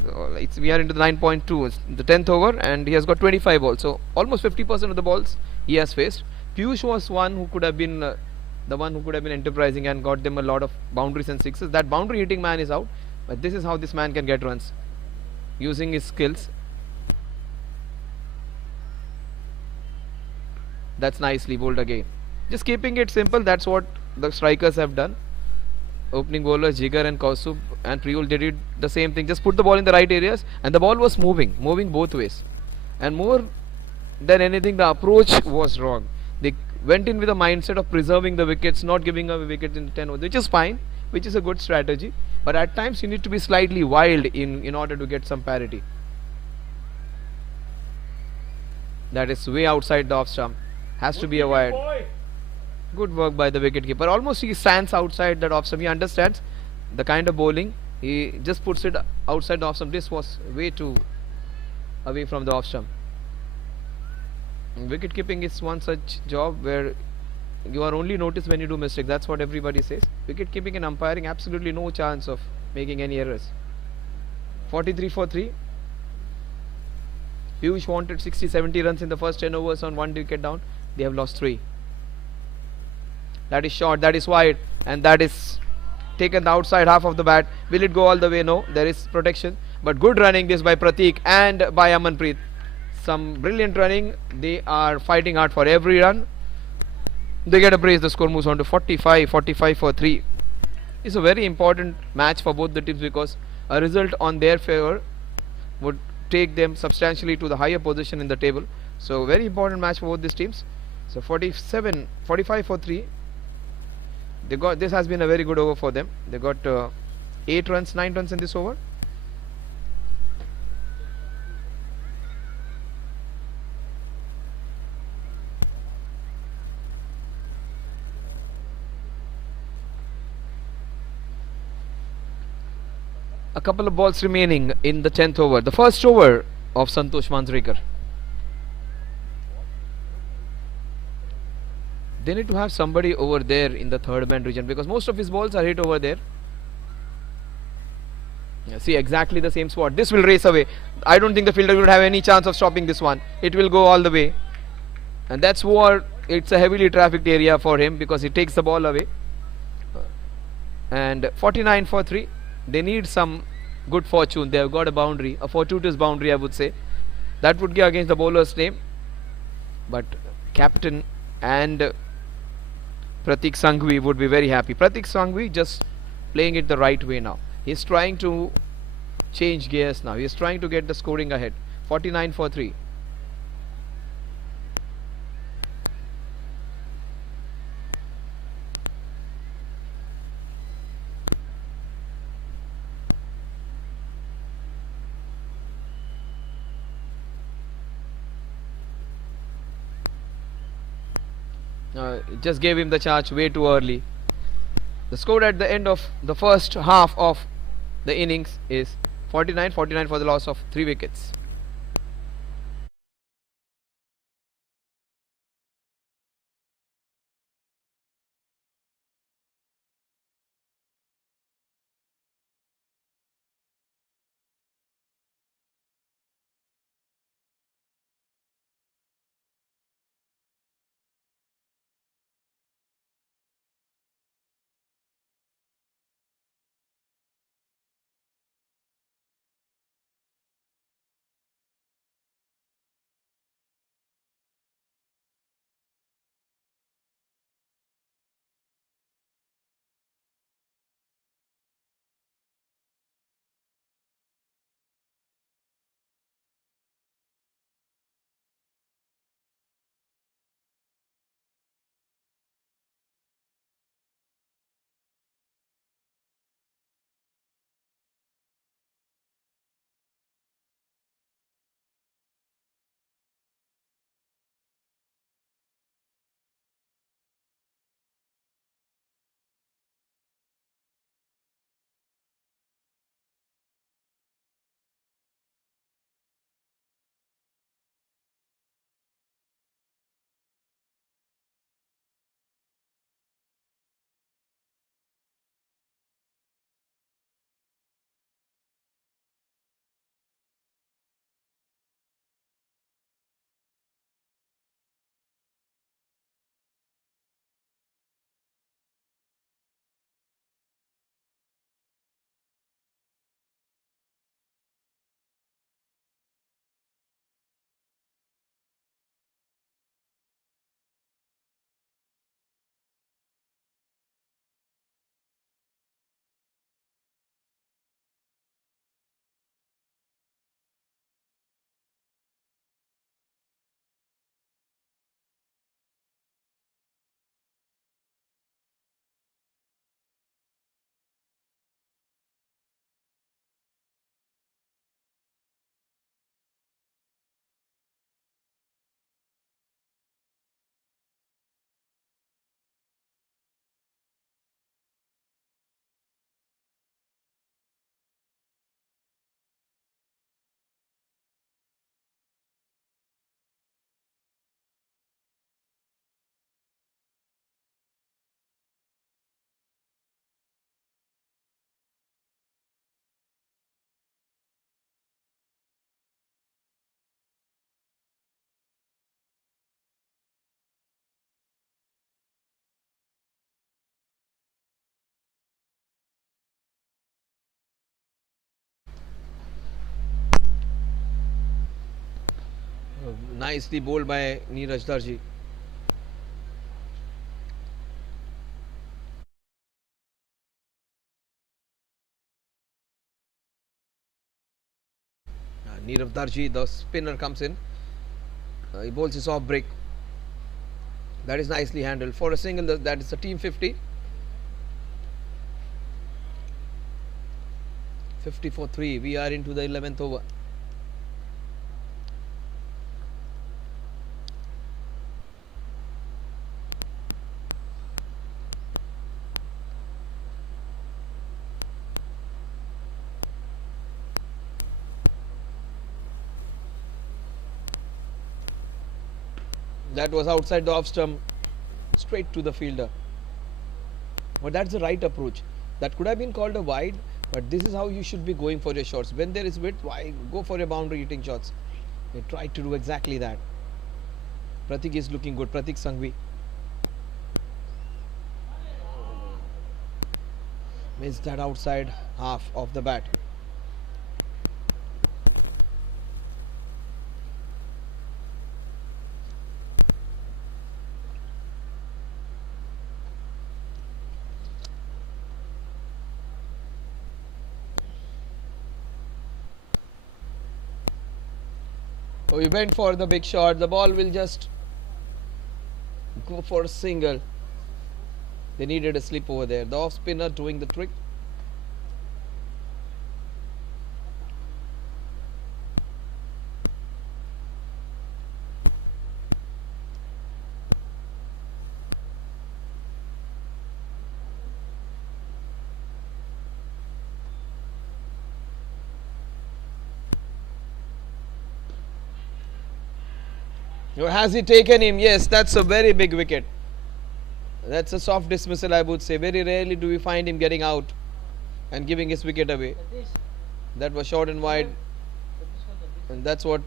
So we are into the 9.2, the 10th over, and he has got 25 balls. So almost 50% of the balls he has faced. Piyush was one who could have been the one who could have been enterprising and got them a lot of boundaries and sixes. That boundary hitting man is out, but this is how this man can get runs using his skills. That's nicely bowled again. Just keeping it simple. That's what the strikers have done. Opening bowlers Jigar and Kausub and Priyul, they did the same thing. Just put the ball in the right areas, and the ball was moving both ways. And more than anything, the approach was wrong. They went in with a mindset of preserving the wickets, not giving away wickets in 10 overs, which is fine, which is a good strategy. But at times you need to be slightly wild in order to get some parity. That is way outside the off stump. Has to be a wide. Good work by the wicketkeeper. Almost he stands outside that off stump. He understands the kind of bowling. He just puts it outside the off stump. This was way too away from the off stump. Wicket keeping is one such job where you are only noticed when you do mistakes. That's what everybody says. Wicket keeping and umpiring, absolutely no chance of making any errors. 43 for 3. Piyush wanted 60-70 runs in the first 10 overs on 1 wicket down. They have lost 3. That is short, that is wide, and that is taken the outside half of the bat. Will it go all the way? No, there is protection. But good running this by Pratik and by Amanpreet. Some brilliant running. They are fighting hard for every run. They get a brace. The score moves on to 45 for 3. It's a very important match for both the teams because a result on their favor would take them substantially to the higher position in the table. So very important match for both these teams. So 45 for 3. They got, this has been a very good over for them. They got 8 runs, 9 runs in this over. A couple of balls remaining in the 10th over. The first over of Santosh Manjrekar. They need to have somebody over there in the third man region because most of his balls are hit over there. Yeah, see, exactly the same spot. This will race away. I don't think the fielder will have any chance of stopping this one. It will go all the way. And that's what, it's a heavily trafficked area for him because he takes the ball away. And 49 for 3. They need some good fortune. They have got a boundary, a fortuitous boundary, I would say. That would go against the bowler's name. But captain and Pratik Sanghvi would be very happy. Pratik Sanghvi just playing it the right way now. He's trying to change gears now. He's trying to get the scoring ahead. 49 for 3. Just gave him the charge way too early. The score at the end of the first half of the innings is 49 for the loss of 3 wickets. Nicely bowled by Neeraj Darji. Neerav Darji, the spinner, comes in. He bowls his off break. That is nicely handled. For a single, that is a team 50. 50 for 3. We are into the 11th over. That was outside the off stump, straight to the fielder. But that's the right approach. That could have been called a wide, but this is how you should be going for your shots. When there is width, why go for your boundary hitting shots? They tried to do exactly that. Pratik is looking good. Pratik Sanghvi. Missed that outside half of the bat. So he went for the big shot. The ball will just go for a single. They needed a slip over there. The off spinner doing the trick. Or has he taken him? Yes, that's a very big wicket. That's a soft dismissal, I would say. Very rarely do we find him getting out and giving his wicket away. That was short and wide. And that's what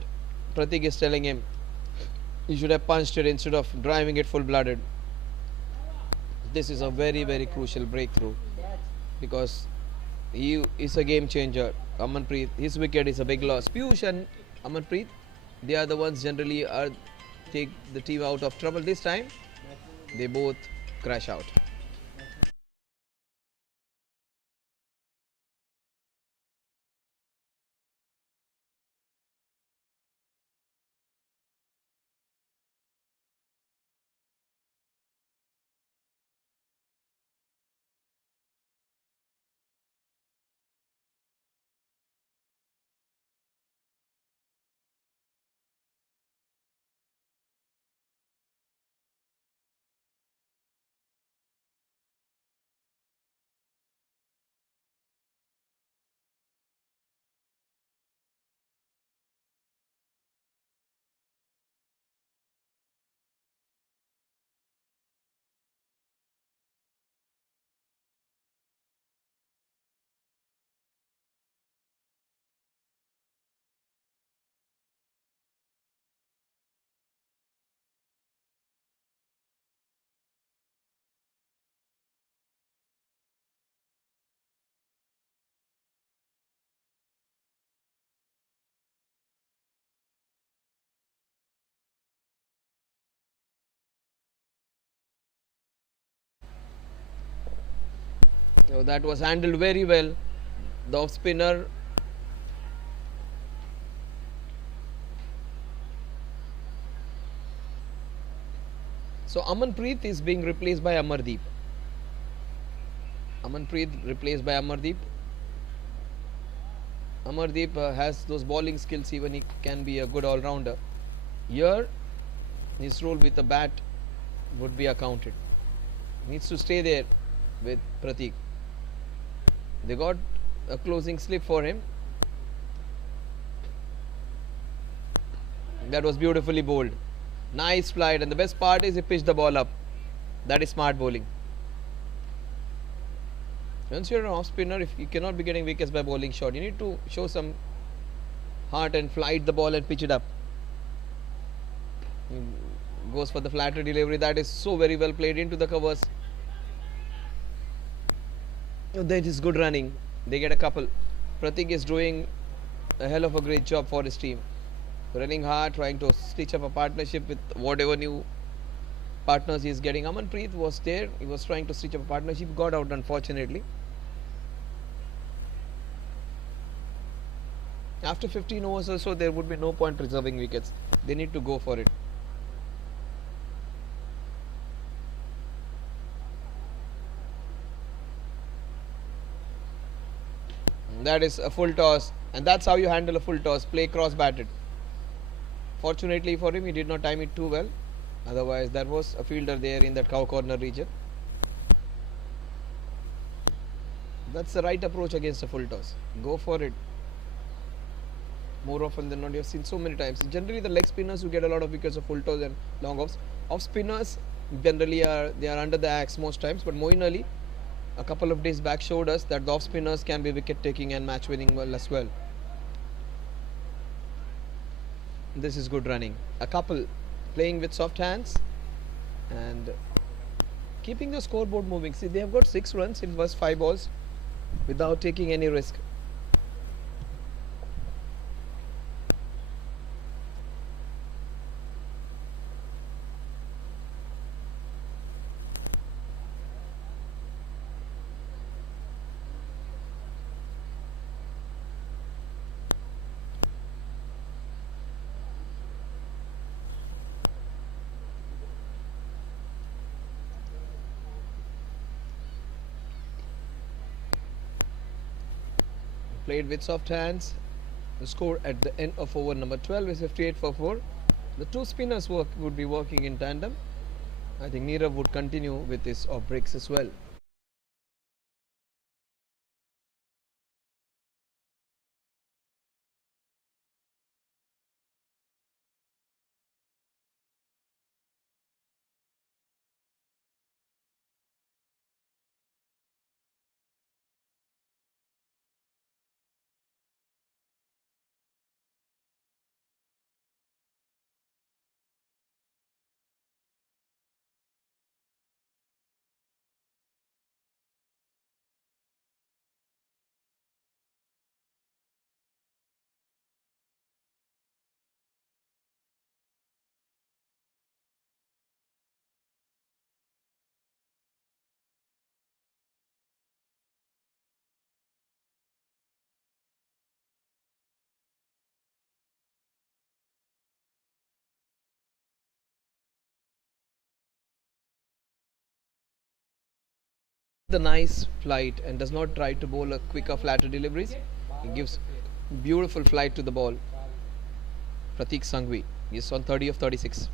Pratik is telling him. He should have punched it instead of driving it full-blooded. This is a very, very crucial breakthrough. Because he is a game changer. Amanpreet, his wicket is a big loss. Piyush and Amanpreet, they are the ones generally take the team out of trouble. This time, they both crash out. So that was handled very well. The off spinner. So Amanpreet is being replaced by Amardeep. Amanpreet replaced by Amardeep. Amardeep has those bowling skills, even he can be a good all-rounder. Here, his role with the bat would be accounted. Needs to stay there with Pratik. They got a closing slip for him. That was beautifully bowled. Nice flight, and the best part is he pitched the ball up. That is smart bowling. Once you're an off spinner, if you cannot be getting wickets by bowling short, you need to show some heart and flight the ball and pitch it up. He goes for the flatter delivery. That is so very well played into the covers. That is good running. They get a couple. Pratik is doing a hell of a great job for his team. running hard, trying to stitch up a partnership with whatever new partners he is getting. Amanpreet was there, he was trying to stitch up a partnership, got out unfortunately. After 15 overs or so, there would be no point reserving wickets. They need to go for it. That is a full toss, and that's how you handle a full toss. Play cross batted. Fortunately for him, he did not time it too well. Otherwise, there was a fielder there in that cow corner region. That's the right approach against a full toss. Go for it. More often than not, you have seen so many times. Generally, the leg spinners who get a lot of wickets of full toss and long offs. Off spinners generally are under the axe most times. But Moeen Ali, a couple of days back, showed us that the off spinners can be wicket taking and match winning well as well. This is good running. A couple playing with soft hands and keeping the scoreboard moving. See, they have got 6 runs in first 5 balls without taking any risk. Played with soft hands. The score at the end of over number 12 is 58 for 4. The 2 spinners would be working in tandem. I think Nirav would continue with his off breaks as well. The nice flight and does not try to bowl a quicker, flatter deliveries. He gives beautiful flight to the ball. Pratik Sanghvi is on 30 of 36.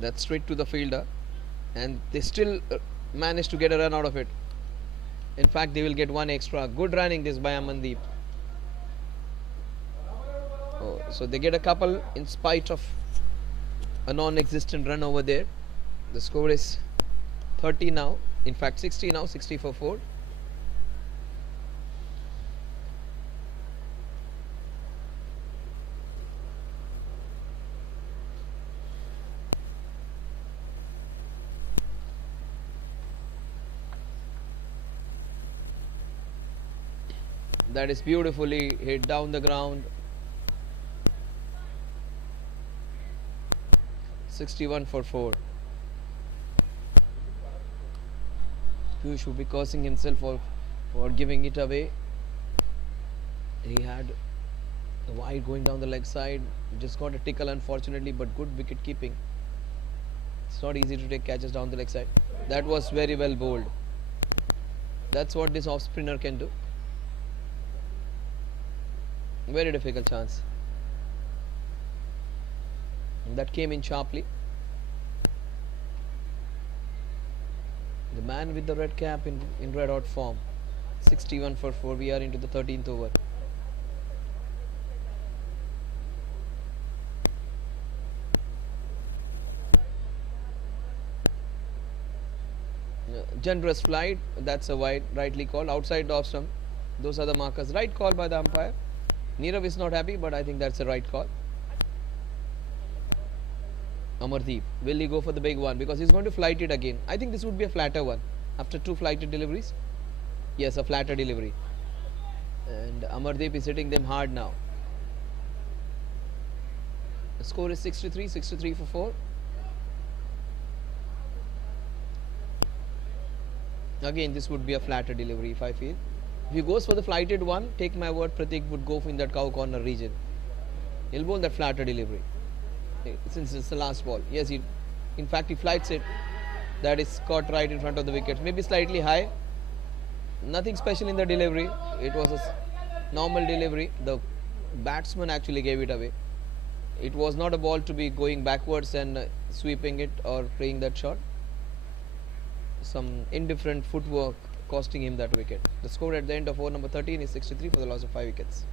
That's straight to the fielder, and they still manage to get a run out of it. In fact, they will get 1 extra. Good running this by Amandeep. Oh, so they get a couple in spite of a non-existent run over there. The score is 30 now, in fact 60 now, 60 for 4. That is beautifully hit down the ground. 61 for 4. Piyush would be cursing himself for giving it away. He had the wide going down the leg side. Just got a tickle unfortunately, but good wicket keeping. It's not easy to take catches down the leg side. That was very well bowled. That's what this off spinner can do. Very difficult chance. And that came in sharply. The man with the red cap in red hot form. 61 for 4. We are into the 13th over. Generous flight. That's a wide, rightly called. Outside the off stump. Those are the markers. Right call by the umpire. Nirav is not happy, but I think that's a right call. Amardeep, will he go for the big one? Because he's going to flight it again. I think this would be a flatter one. After 2 flighted deliveries. Yes, a flatter delivery. and Amardeep is hitting them hard now. The score is 63 for 4. Again, this would be a flatter delivery if I feel. If he goes for the flighted one, take my word, Pratik would go in that cow corner region. He'll bowl that flatter delivery. Since it's the last ball. Yes, in fact, he flights it. That is caught right in front of the wicket. Maybe slightly high. Nothing special in the delivery. It was a normal delivery. The batsman actually gave it away. It was not a ball to be going backwards and sweeping it or playing that shot. Some indifferent footwork costing him that wicket. The score at the end of over number 13 is 63 for the loss of 5 wickets.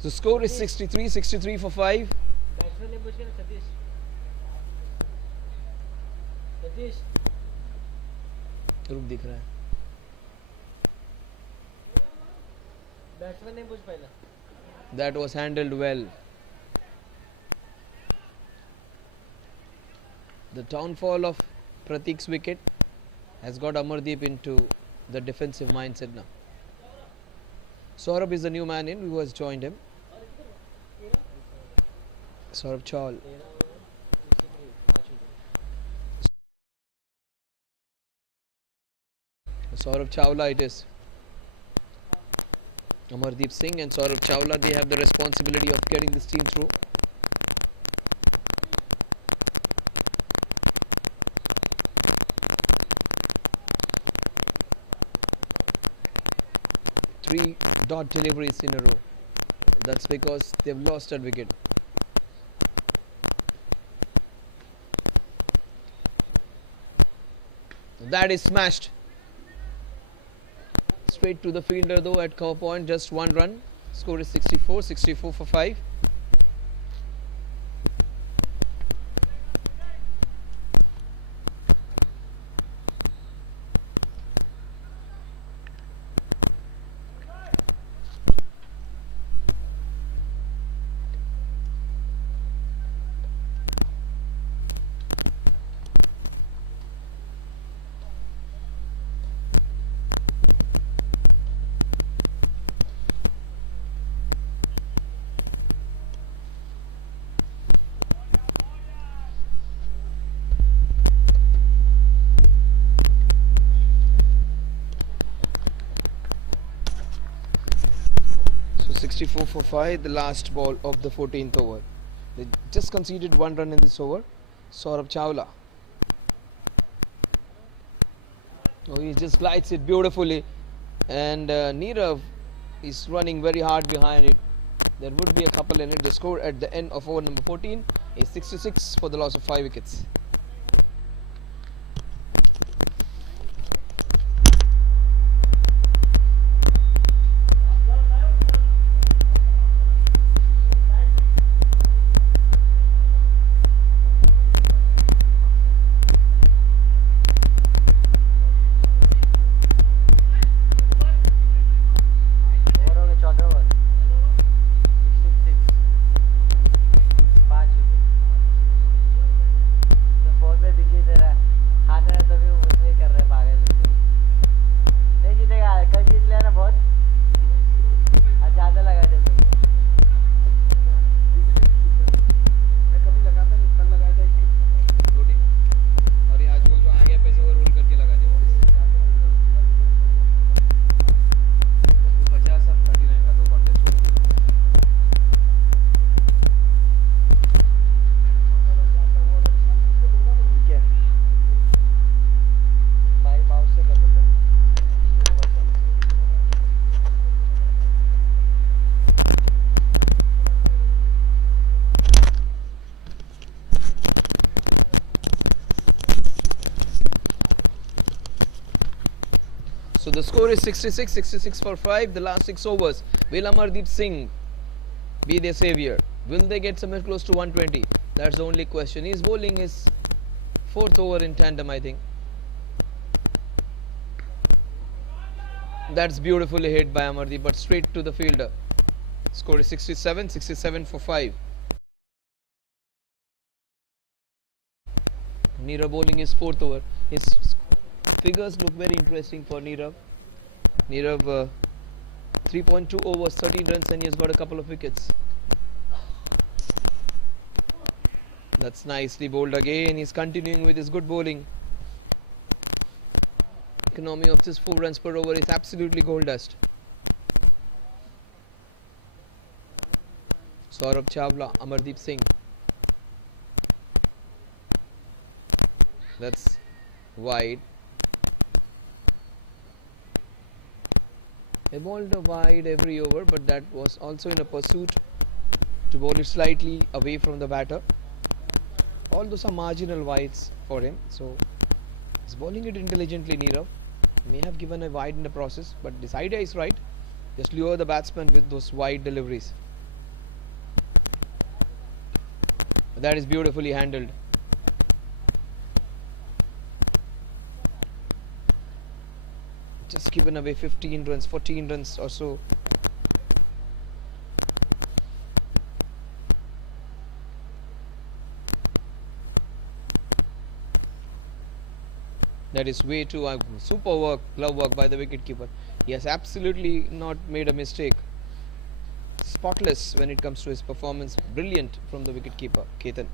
The score is 63 for 5. Batsman ने पूछ के सतीश सतीश रुक दिख रहा है. Batsman ने पूछ पहला. That was handled well. The downfall of Pratik's wicket has got Amardeep into the defensive mindset now. Saurabh is the new man in who has joined him. Saurabh Chawla. Saurabh Chawla it is. Amardeep Singh and Saurabh Chawla, they have the responsibility of getting this team through. Three dot deliveries in a row. That's because they've lost that wicket. That is smashed. Straight to the fielder though at cover point, just one run. Score is 64 for 5. So 64 for 5, the last ball of the 14th over. They just conceded one run in this over. Saurabh Chawla. Oh, he just glides it beautifully. And Nirav is running very hard behind it. There would be a couple in it. The score at the end of over number 14 is 66 for the loss of 5 wickets. So the score is 66 for 5. The last 6 overs. Will Amardeep Singh be their savior? Will they get somewhere close to 120? That's the only question. He's bowling his 4th over in tandem, I think. That's beautifully hit by Amardeep, but straight to the fielder. Score is 67 for 5. Neerav bowling his 4th over. His figures look very interesting for Neerav. Neerav 3.2 overs, 13 runs, and he has got a couple of wickets. That's nicely bowled again. He's continuing with his good bowling. Economy of just 4 runs per over is absolutely gold dust. Saurabh Chawla, Amardeep Singh. That's wide. They bowled a wide every over, but that was also in a pursuit to bowl it slightly away from the batter. All those are marginal wides for him, so he's bowling it intelligently. Neerav may have given a wide in the process, but this idea is right. Just lure the batsman with those wide deliveries. That is beautifully handled. Just given away 15 runs, 14 runs or so. That is way too super work, glove work by the wicketkeeper. He has absolutely not made a mistake. Spotless when it comes to his performance. Brilliant from the wicketkeeper, Ketan.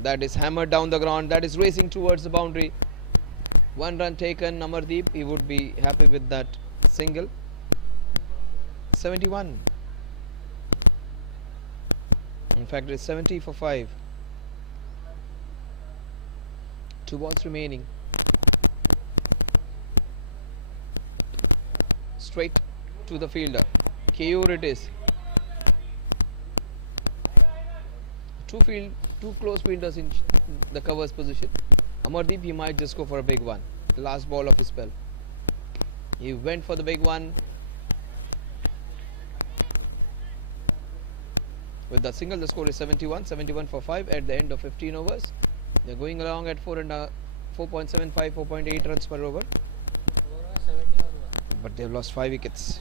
That is hammered down the ground. That is racing towards the boundary. 1 run taken. Amardeep, he would be happy with that single. 71. In fact, it's 70 for 5. 2 balls remaining. Straight to the fielder. KO it is. Two close fielders in the covers position. Amardeep, he might just go for a big one. The last ball of his spell. He went for the big one. With the single, the score is 71 for 5 at the end of 15 overs. They're going along at 4.75, 4.8 runs per over. But they've lost 5 wickets.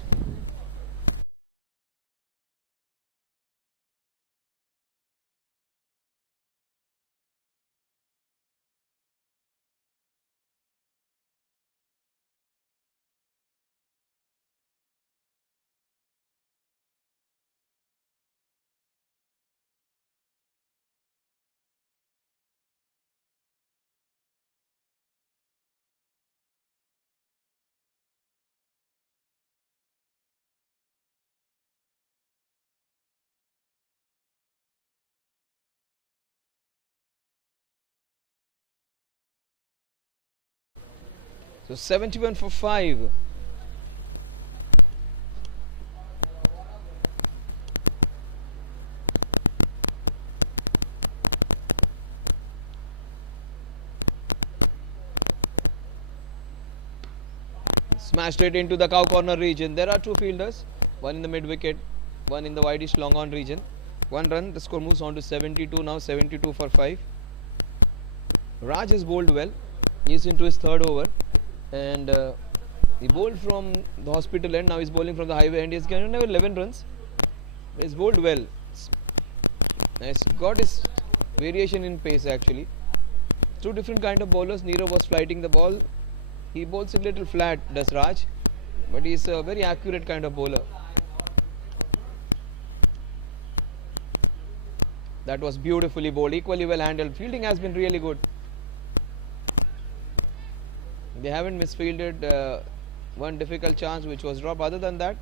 So 71 for 5. Smashed it into the cow corner region. There are 2 fielders, one in the mid wicket, one in the wideish long on region. 1 run, the score moves on to 72 now, 72 for 5. Raj has bowled well. He's into his 3rd over. And he bowled from the hospital end, now he's bowling from the highway end. He's given 11 runs. He's bowled well. He's got his variation in pace actually. 2 different kind of bowlers. Neerav was flighting the ball. He bowls a little flat, does Raj. But he's a very accurate kind of bowler. That was beautifully bowled, equally well handled. Fielding has been really good. They haven't misfielded one difficult chance which was dropped. Other than that,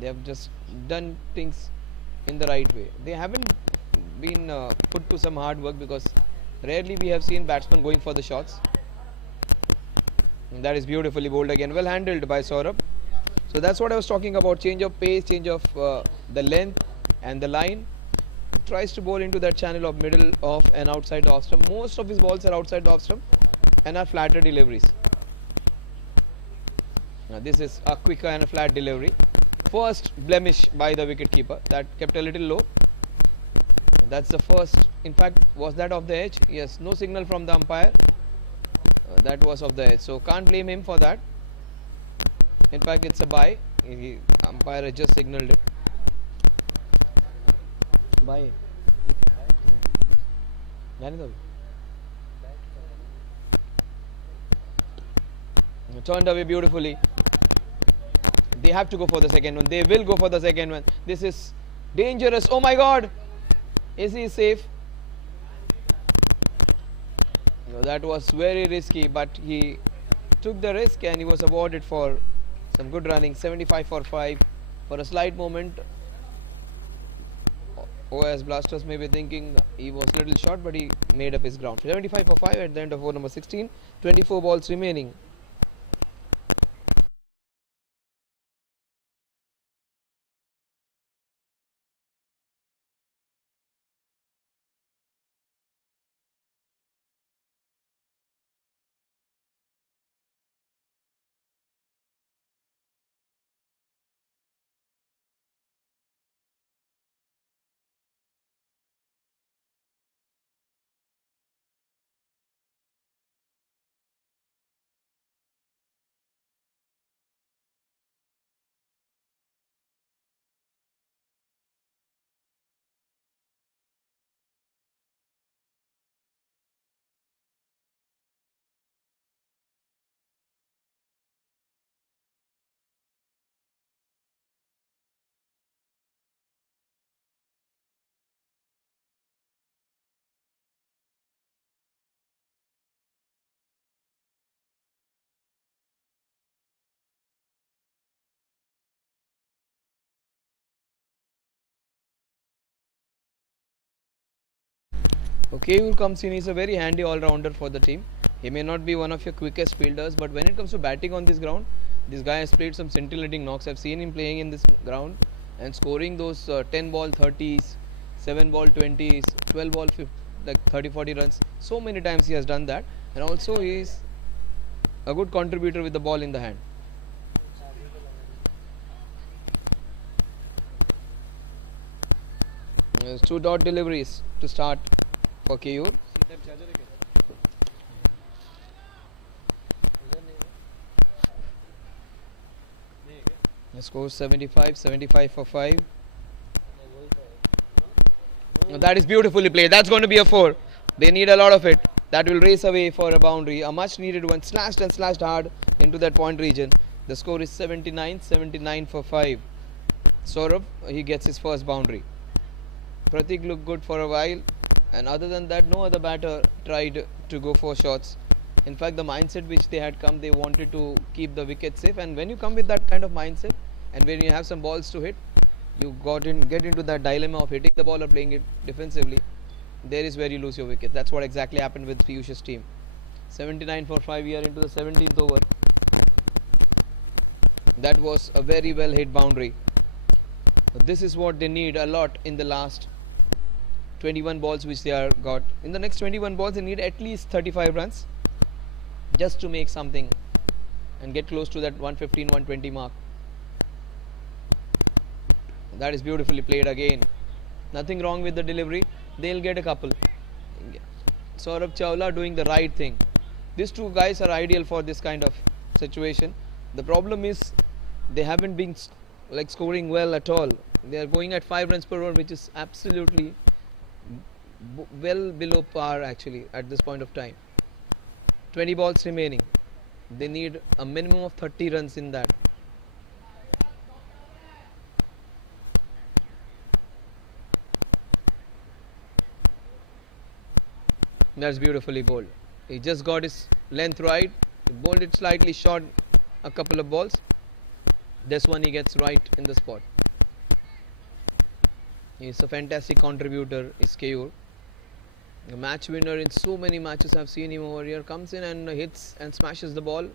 they have just done things in the right way. They haven't been put to some hard work, because rarely we have seen batsmen going for the shots. And that is beautifully bowled again, well handled by Saurabh. So that's what I was talking about, change of pace, change of the length and the line. He tries to bowl into that channel of middle off and outside the off stump. Most of his balls are outside the off stump. and are flatter deliveries. Now this is a quicker and a flat delivery. First blemish by the wicketkeeper, that kept a little low. That's the first. In fact, was that off the edge? Yes, no signal from the umpire. That was off the edge, so can't blame him for that. In fact, it's a bye. Umpire has just signaled it. Bye. Turned away beautifully. They have to go for the second one. They will go for the second one. This is dangerous. Oh my God. Is he safe? No, that was very risky, but he took the risk and he was awarded for some good running. 75 for 5. For a slight moment, OIS Blasters may be thinking he was a little short, but he made up his ground. 75 for 5 at the end of over number 16. 24 balls remaining. Okay, who comes in, he's a very handy all-rounder for the team. He may not be one of your quickest fielders, but when it comes to batting on this ground, this guy has played some scintillating knocks. I've seen him playing in this ground and scoring those 10 ball 30s, 7 ball 20s, 12 ball 50, like 30-40 runs. So many times he has done that, and also he is a good contributor with the ball in the hand. There's 2 dot deliveries to start for KU. The score 75 for 5. Now that is beautifully played. That's going to be a 4. They need a lot of it. That will race away for a boundary. A much needed one. Slashed and slashed hard into that point region. The score is 79 for 5. Saurabh, he gets his first boundary. Pratik looked good for a while, and other than that, no other batter tried to go for shots. In fact, the mindset which they had come, they wanted to keep the wicket safe. And when you come with that kind of mindset, and when you have some balls to hit, you get into that dilemma of hitting the ball or playing it defensively. There is where you lose your wicket. That's what exactly happened with Piyush's team. 79 for 5. We are into the 17th over. That was a very well hit boundary. But this is what they need a lot in the last 21 balls which they are got. In the next 21 balls, they need at least 35 runs just to make something and get close to that 115-120 mark. That is beautifully played again. Nothing wrong with the delivery. They'll get a couple. Saurabh Chawla doing the right thing. These two guys are ideal for this kind of situation. The problem is they haven't been like scoring well at all. They are going at 5 runs per over, which is absolutely well below par actually at this point of time. 20 balls remaining. They need a minimum of 30 runs in that. That's beautifully bowled. He just got his length right. He bowled it slightly short a couple of balls. This one he gets right in the spot. He's a fantastic contributor, is KU. A match winner in so many matches I've seen him over here. Comes in and hits and smashes the ball.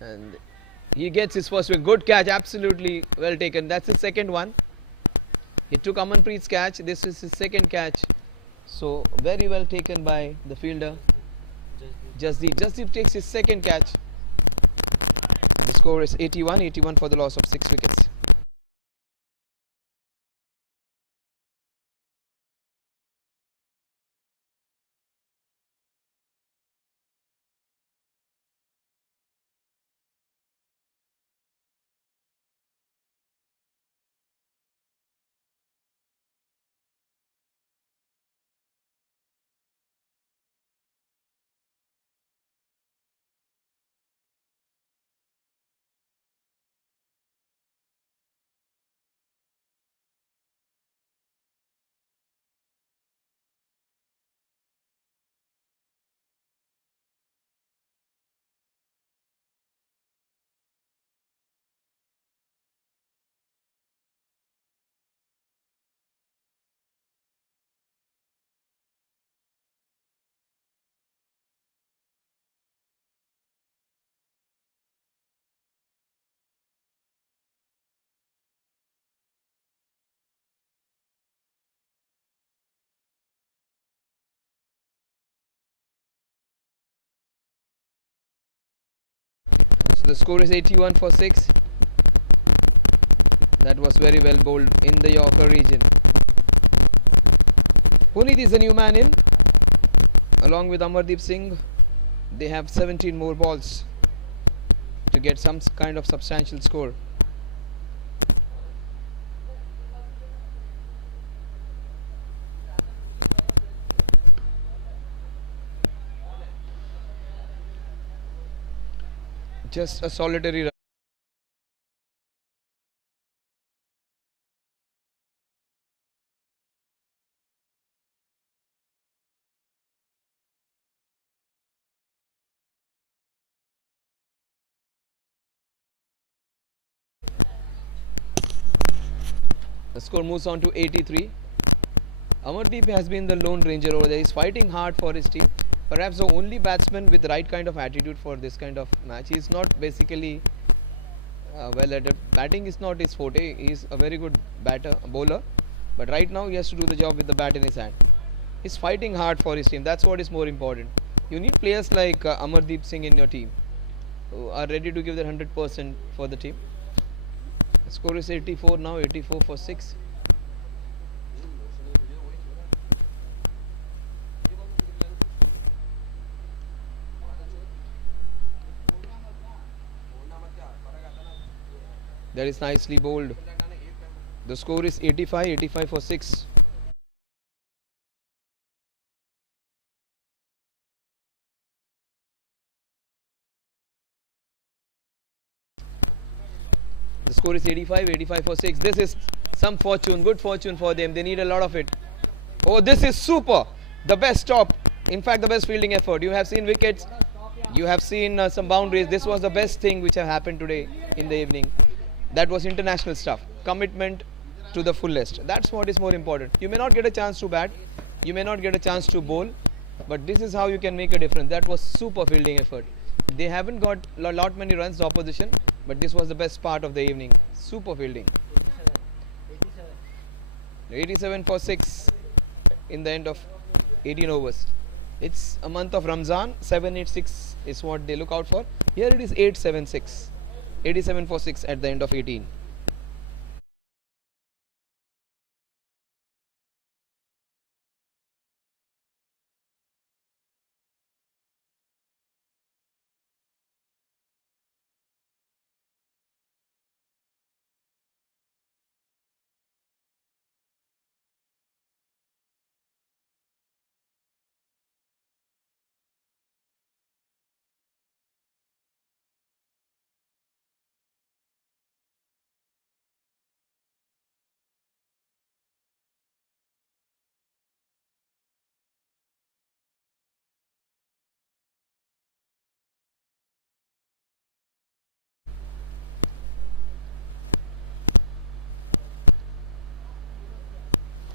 And he gets his first win. Good catch, absolutely well taken. That's his second one. He took Amanpreet's catch. This is his second catch. So very well taken by the fielder. Jasdeep takes his second catch. The score is 81 for the loss of 6 wickets. So the score is 81 for 6. That was very well bowled in the Yorker region. Puneet is the new man in. Along with Amardeep Singh, they have 17 more balls to get some kind of substantial score. Just a solitary run. The score moves on to 83. Amardeep has been the lone ranger over there. He's fighting hard for his team. Perhaps the only batsman with the right kind of attitude for this kind of match. He's not basically well at it. Batting is not his forte. He's a very good bowler. But right now he has to do the job with the bat in his hand. He's fighting hard for his team. That's what is more important. You need players like Amardeep Singh in your team who are ready to give their 100% for the team. The score is 84 now, 84 for 6. That is nicely bowled. The score is 85 for 6. The score is 85 for 6. This is some fortune, good fortune for them. They need a lot of it. Oh, this is super. The best stop. In fact, the best fielding effort. You have seen wickets. You have seen some boundaries. This was the best thing which have happened today in the evening. That was international stuff. Commitment to the fullest. That's what is more important. You may not get a chance to bat. You may not get a chance to bowl. But this is how you can make a difference. That was super fielding effort. They haven't got a lot many runs, the opposition. But this was the best part of the evening. Super fielding. 87 for 6 in the end of 18 overs. It's a month of Ramzan. 786 is what they look out for. Here it is 876. 87 for 6 at the end of 18.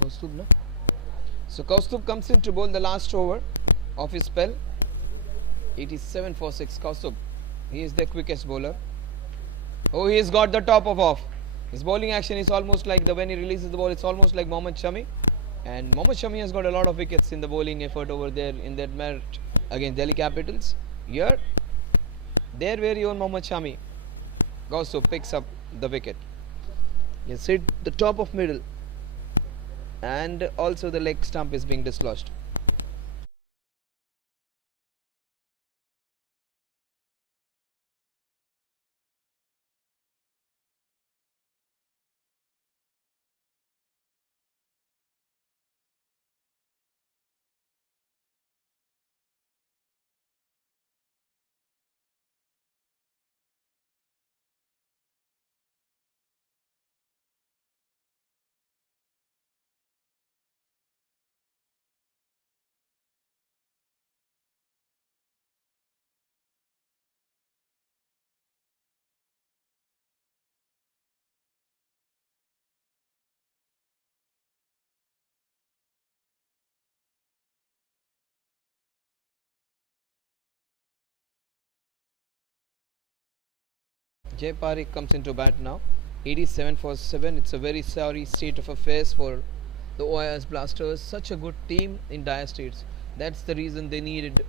Kaustubh, no? So Kaustubh comes in to bowl the last over of his spell. 87 for 6. Kaustubh, he is the quickest bowler. Oh, he has got the top of off. His bowling action is almost like when he releases the ball, it's almost like Mohammad Shami. And Mohammad Shami has got a lot of wickets in the bowling effort over there in that match against Delhi Capitals. Here, their very own Mohammad Shami also picks up the wicket. Yes, hit the top of middle, and also the leg stump is being dislodged. Jay Parikh comes into bat now. 87 for 7. It's a very sorry state of affairs for the OIS Blasters. Such a good team in dire straits. That's the reason they needed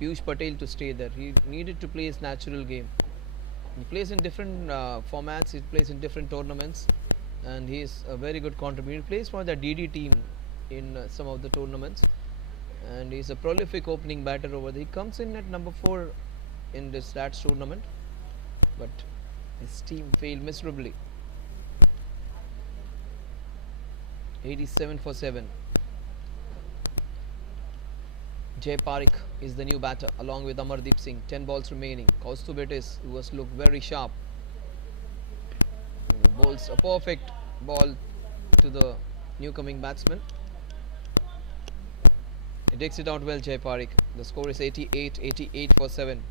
Piyush Patel to stay there. He needed to play his natural game. He plays in different formats. He plays in different tournaments, and he is a very good contributor. He plays for the DD team in some of the tournaments, and he's a prolific opening batter over there. He comes in at number 4 in this stats tournament, but his team failed miserably. 87 for 7. Jay Parikh is the new batter along with Amardeep Singh. 10 balls remaining. Kaustubh Betis, who has looked very sharp, bowls a perfect ball to the newcoming batsman. He takes it out well, Jay Parikh. The score is 88 for 7.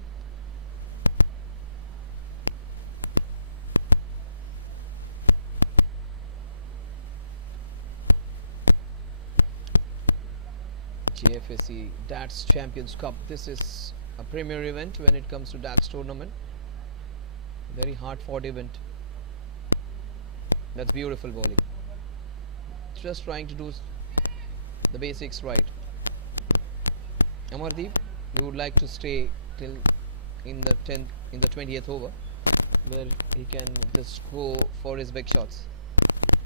Jfsc Darts Champions Cup. This is a premier event when it comes to darts tournament. Very hard fought event. That's beautiful bowling. Just trying to do the basics right. Amardeep, we would like to stay till in the 20th over, where he can just go for his big shots.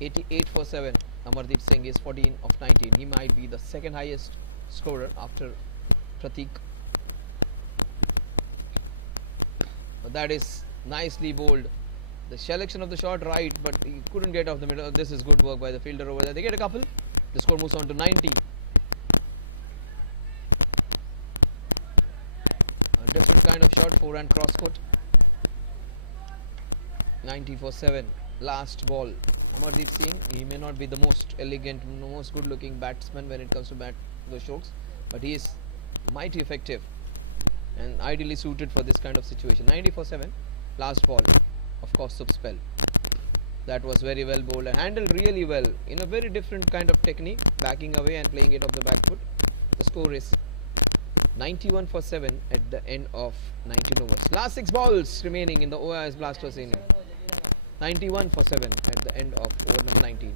88 for 7. Amardeep Singh is 14 of 19. He might be the second highest scorer after Pratik. But that is nicely bowled. The selection of the shot right, but he couldn't get off the middle. This is good work by the fielder over there. They get a couple. The score moves on to 90. A different kind of shot, 4-hand cross court. 90 for 7. Last ball. Amardeep Singh, he may not be the most elegant, most good looking batsman when it comes to bat the strokes, but he is mighty effective and ideally suited for this kind of situation. 90 for 7. Last ball of Kaustubh's spell. That was very well bowled and handled really well in a very different kind of technique, backing away and playing it off the back foot. The score is 91 for 7 at the end of 19 overs. Last 6 balls remaining in the OIS Blasters inning. 91 for 7 at the end of over number 19.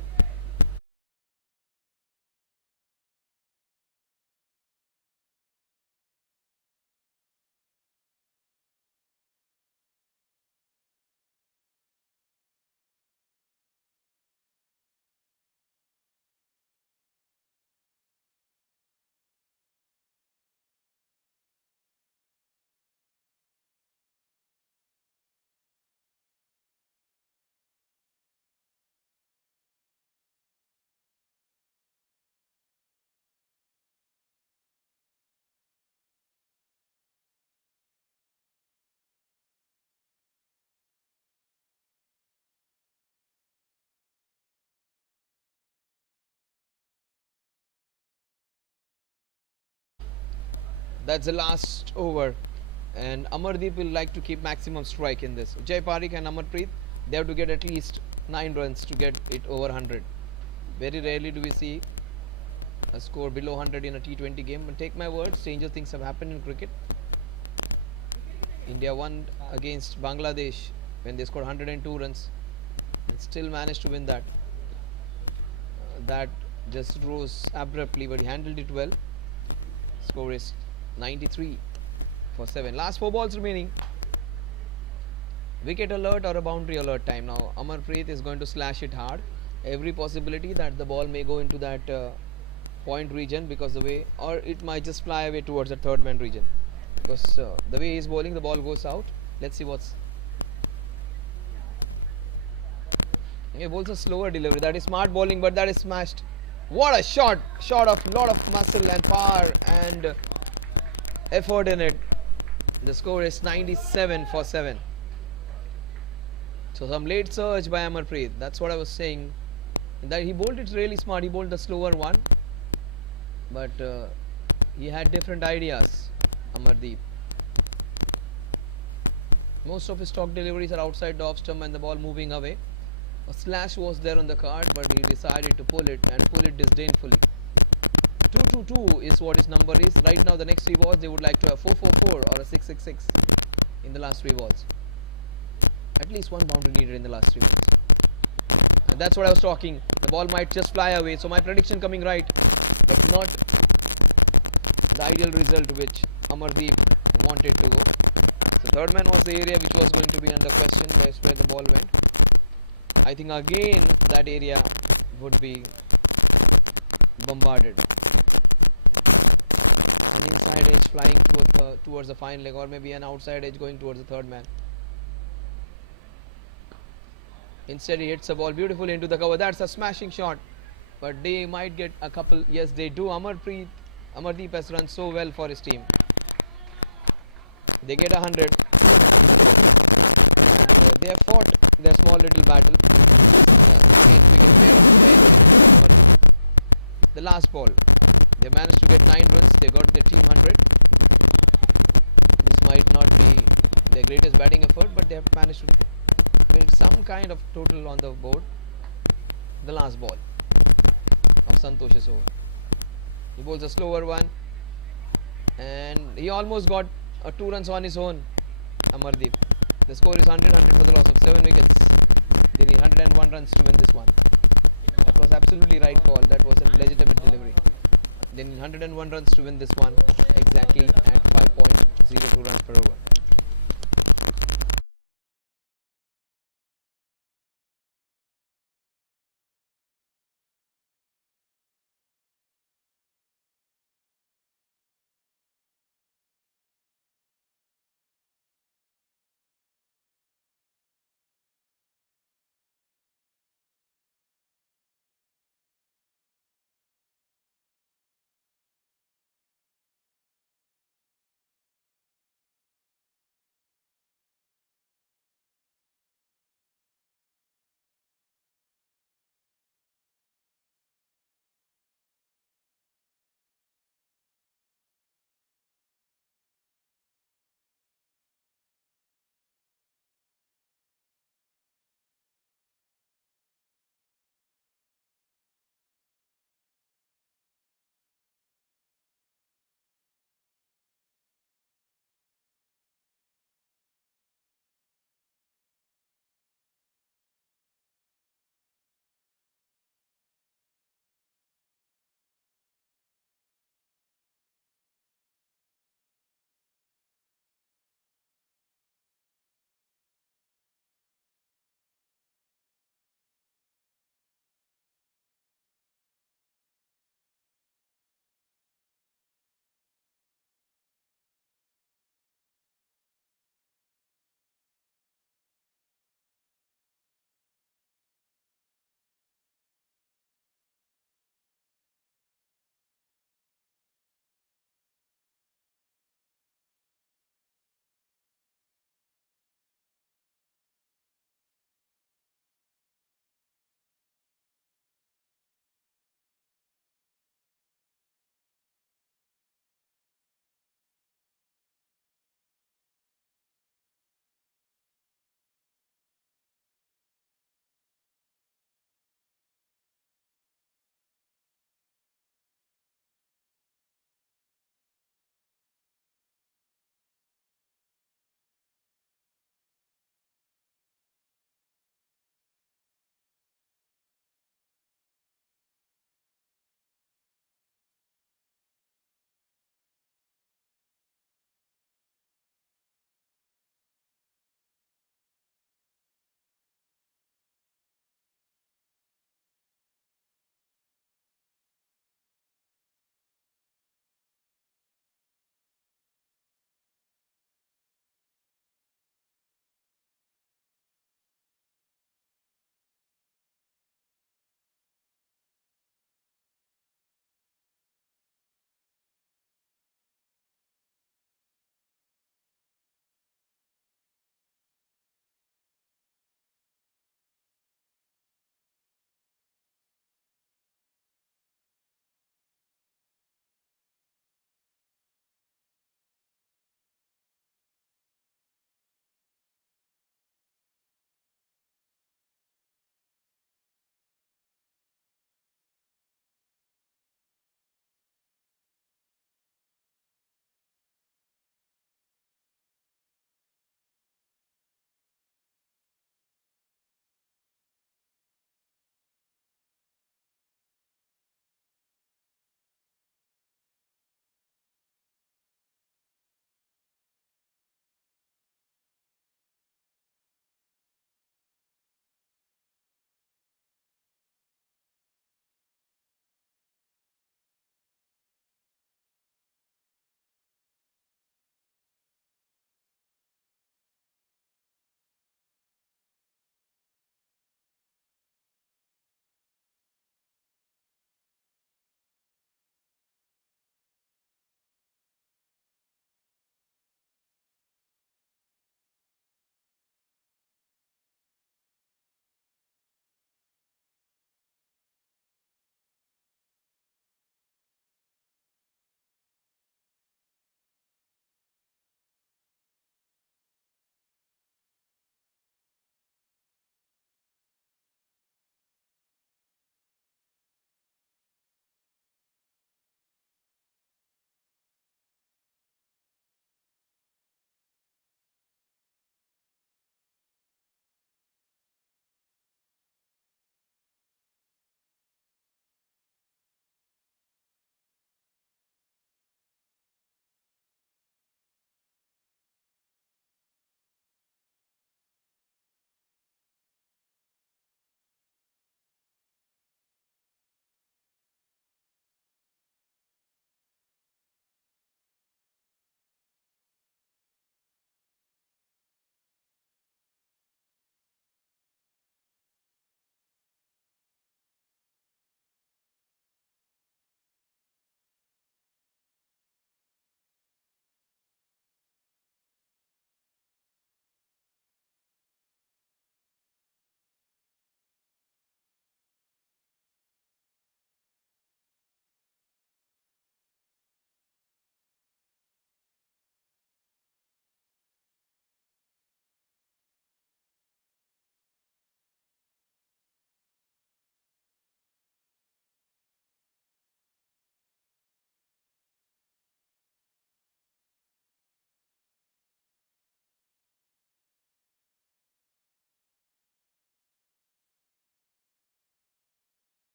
That's the last over, and Amardeep will like to keep maximum strike in this. Jay Parikh and Amarpreet, they have to get at least 9 runs to get it over 100. Very rarely do we see a score below 100 in a T20 game, but take my word, stranger things have happened in cricket. India won against Bangladesh when they scored 102 runs and still managed to win that. That just rose abruptly, but he handled it well. Score is 93 for 7. Last 4 balls remaining. Wicket alert or a boundary alert time. Now Amarpreet is going to slash it hard. Every possibility that the ball may go into that point region, because the way, or it might just fly away towards the third man region, because the way he's bowling, the ball goes out. Let's see what's. He bowls a slower delivery. That is smart bowling, but that is smashed. What a shot! Shot of lot of muscle and power and effort in it. The score is 97 for 7. So some late surge by Amarpreet. That's what I was saying. That he bowled it really smart. He bowled the slower one, but he had different ideas. Amardeep. Most of his stock deliveries are outside the off stump and the ball moving away. A slash was there on the card, but he decided to pull it and pull it disdainfully. 2-2-2 is what his number is. Right now, the next 3 balls, they would like to have 4-4-4 or a 6-6-6 in the last 3 balls. At least 1 boundary needed in the last 3 balls. And that's what I was talking. The ball might just fly away. So my prediction coming right, but not the ideal result which Amardeep wanted to go. So third man was the area which was going to be under question. That's where the ball went. I think again that area would be bombarded. An inside edge flying towards the fine leg, or maybe an outside edge going towards the third man. Instead he hits the ball beautifully into the cover. That's a smashing shot, but they might get a couple. Yes, they do. Amardeep has run so well for his team. They get 100. They have fought their small little battle. The last ball, they managed to get 9 runs. They got their team 100. This might not be their greatest batting effort, but they have managed to build some kind of total on the board. The last ball of Santosh's over. He bowls a slower one, and he almost got 2 runs on his own. Amardeep. The score is 100 for the loss of 7 wickets. They need 101 runs to win this one. That was absolutely right call. That was a legitimate delivery. They need 101 runs to win this one, exactly at 5.02 runs per over.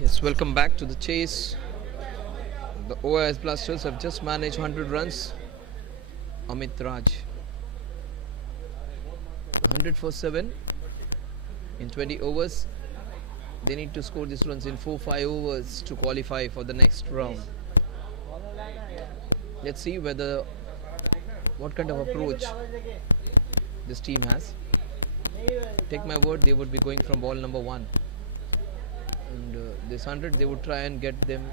Yes, welcome back to the chase. The OIS Blasters have just managed 100 runs. Amit Raj 100 for 7 in 20 overs. They need to score these runs in 4-5 overs to qualify for the next round. Let's see whether what kind of approach this team has. Take my word, they would be going from ball number 1. And this 100 they would try and get them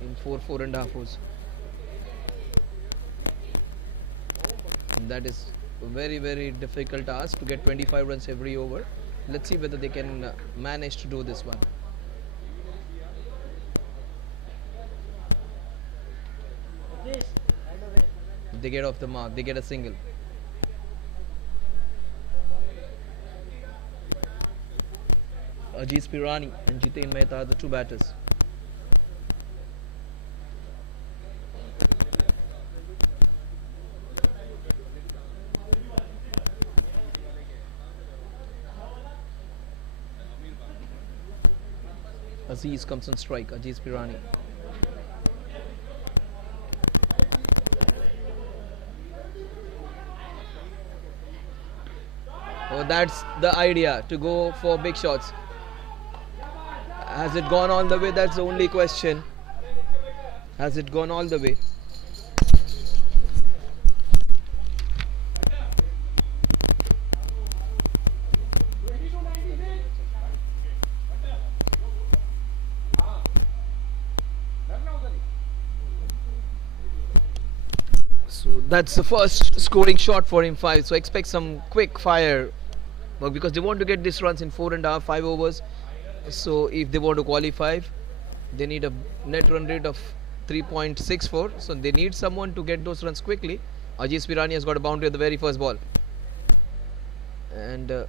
in 4.5 overs. And that is a very difficult task to get 25 runs every over. Let's see whether they can manage to do this one. They get off the mark, they get a single. Ajit Pirani and Jiten Mehta are the two batters. Aziz comes on strike, Ajit Pirani. Oh, that's the idea, to go for big shots. Has it gone all the way? That's the only question. Has it gone all the way? So that's the first scoring shot for him, 5. So expect some quick fire, because they want to get these runs in 4.5, 5 overs. So if they want to qualify, they need a net run rate of 3.64. So they need someone to get those runs quickly. Ajit Pirani has got a boundary at the very first ball. And the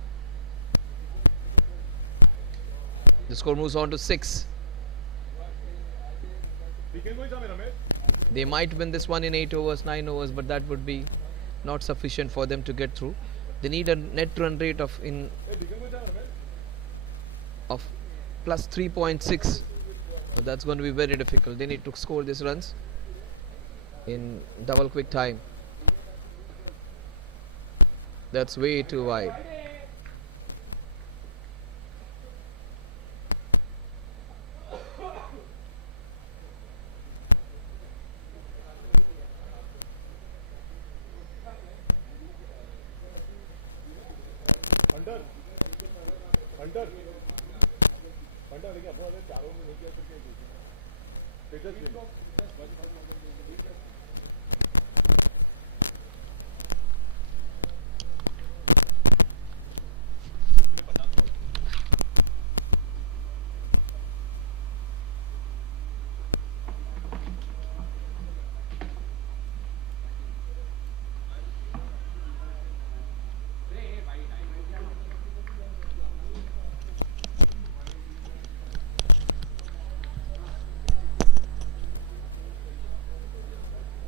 score moves on to 6. They might win this one in 8 overs, 9 overs, but that would be not sufficient for them to get through. They need a net run rate of plus 3.6. So that's going to be very difficult. They need to score these runs in double quick time. That's way too wide.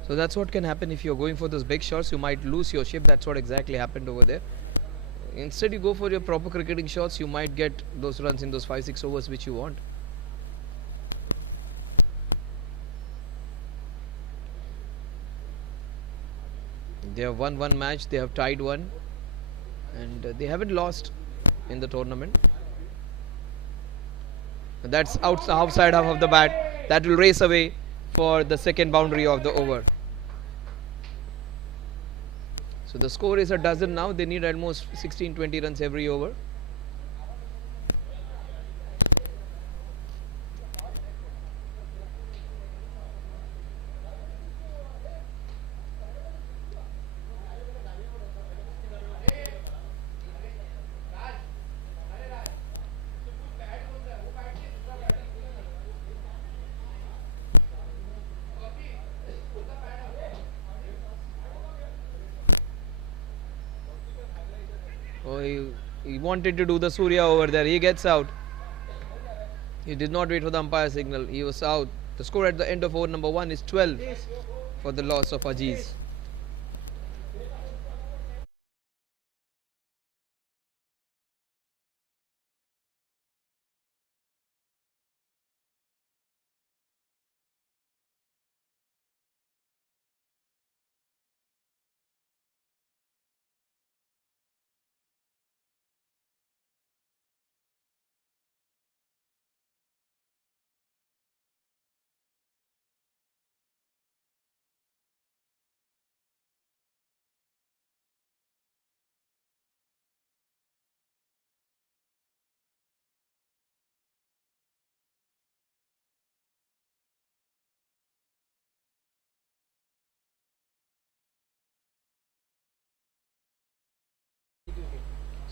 So that's what can happen if you're going for those big shots. You might lose your shape. That's what exactly happened over there. Instead, you go for your proper cricketing shots. You might get those runs in those 5-6 overs which you want. They have won one match. They have tied one, and they haven't lost in the tournament. That's outside half of the bat. That will race away for the second boundary of the over. So the score is a dozen now. They need almost 16-20 runs every over. Oh, he wanted to do the Surya over there. He gets out. He did not wait for the umpire signal. He was out. The score at the end of over number 1 is 12 for the loss of Aziz.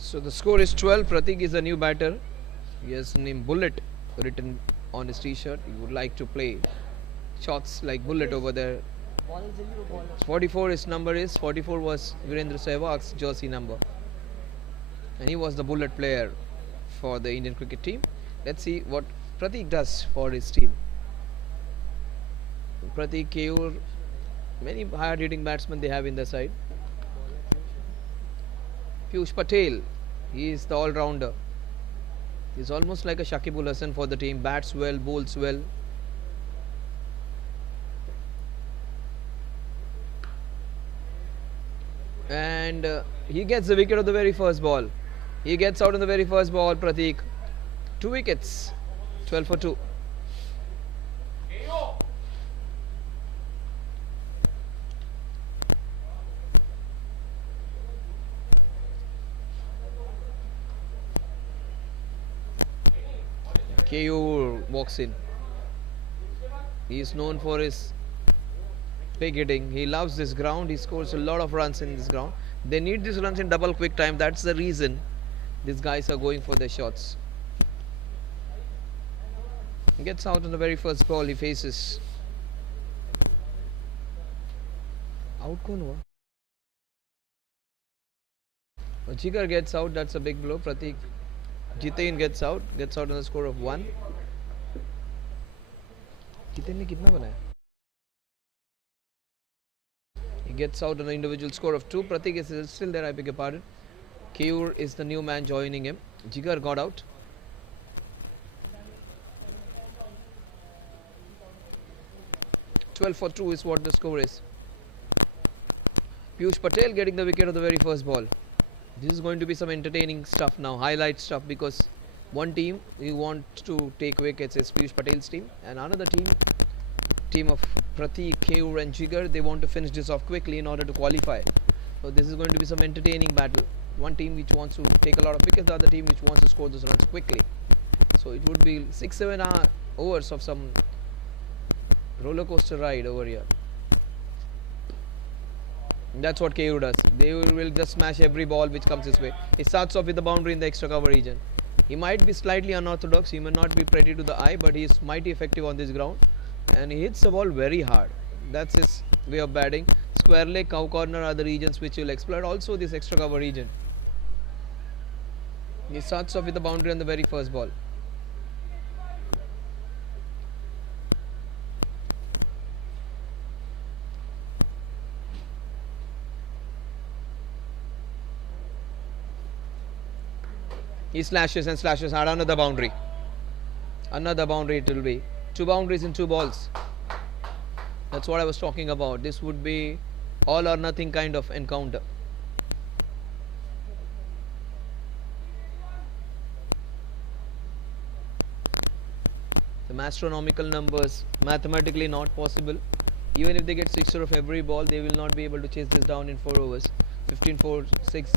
So the score is 12. Pratik is a new batter. He has name Bullet written on his t-shirt. He would like to play shots like Bullet over there. Ball जल्दी वो ball 44 his number is. 44 was Virendra Sehwag's jersey number. And he was the Bullet player for the Indian cricket team. Let's see what Pratik does for his team. Pratik, Keyur, many hard hitting batsmen they have in the side. Piyush Patel, he is the all-rounder. He's almost like a Shakib Ul Hasan for the team. Bats well, bowls well. And he gets the wicket of the very first ball. He gets out on the very first ball, Pratik. 2 wickets, 12 for 2. Keyur walks in. He is known for his big hitting. He loves this ground. He scores a lot of runs in this ground. They need these runs in double quick time. That's the reason these guys are going for their shots. He gets out on the very first ball. He faces. Out कौन हुआ? Jigar gets out. That's a big blow. Pratik. Jitain gets out on a score of 1. Jitain ने कितना बनाया? He gets out on an individual score of 2. Pratik is still there, I beg your pardon. Keyur is the new man joining him. Jigar got out. "12 for 2" is what the score is. Piyush Patel getting the wicket of the very first ball. This is going to be some entertaining stuff now, highlight stuff, because one team you want to take wickets is Piyush Patel's team, and another team of Pratik, Keyur and Jigar, they want to finish this off quickly in order to qualify. So this is going to be some entertaining battle. One team which wants to take a lot of wickets, the other team which wants to score those runs quickly. So it would be 6-7 overs of some roller coaster ride over here. That's what Keyur does. They will just smash every ball which comes his way. He starts off with the boundary in the extra cover region. He might be slightly unorthodox, he may not be pretty to the eye, but he is mighty effective on this ground, and he hits the ball very hard. That's his way of batting. Square leg, cow corner are the regions which will exploit, also this extra cover region. He starts off with the boundary on the very first ball. He slashes and slashes hard. Another boundary. Another boundary it will be. 2 boundaries in 2 balls. That's what I was talking about. This would be all or nothing kind of encounter. Some astronomical numbers, mathematically not possible. Even if they get 6 of every ball, they will not be able to chase this down in 4 overs. 15 4 6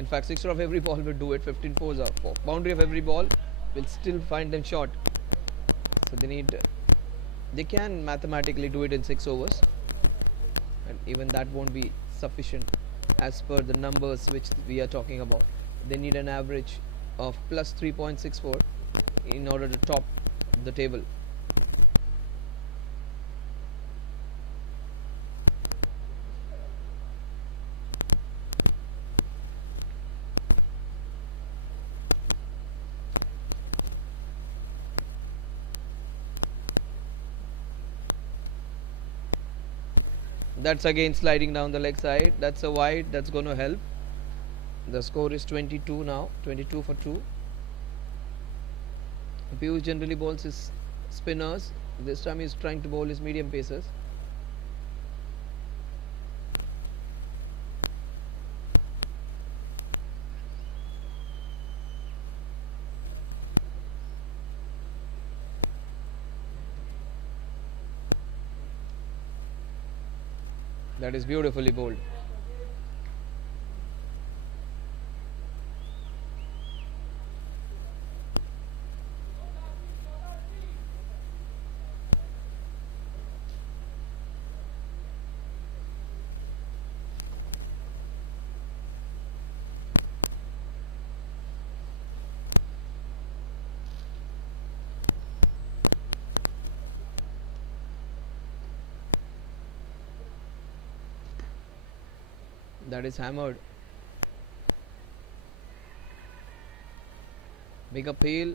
in fact 6 of every ball will do it. 15 4s are boundary of every ball will still find them short. So they can mathematically do it in 6 overs, and even that won't be sufficient as per the numbers which we are talking about. They need an average of plus 3.64 in order to top the table. That's again sliding down the leg side. That's a wide. That's going to help. The score is 22 now. 22 for 2. Piyush generally bowls his spinners. This time he's trying to bowl his medium pacers. That is beautifully bowled. That is hammered. Big appeal.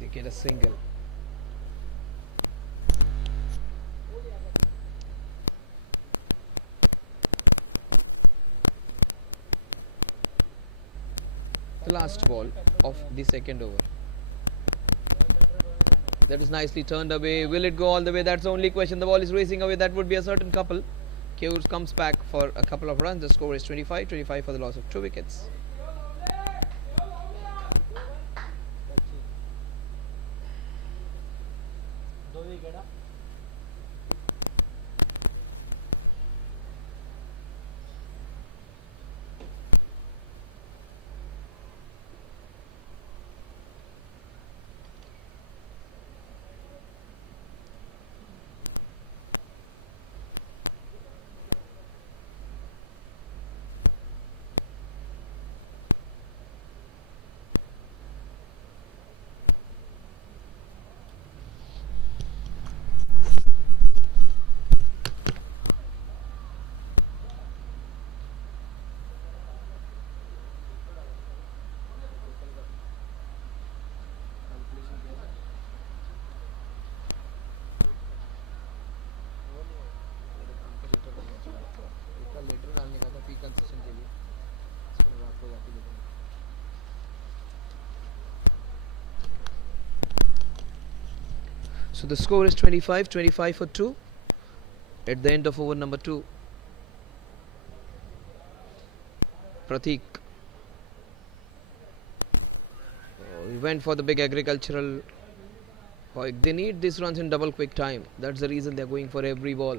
They get a single. The last ball of the second over. That is nicely turned away. Will it go all the way? That's the only question. The ball is racing away. That would be a certain couple. Keyur comes back for a couple of runs. The score is 25 for the loss of 2 wickets. So the score is 25 for 2 at the end of over number 2. Pratik he went for the big agricultural. They need these runs in double quick time. That's the reason they're going for every ball.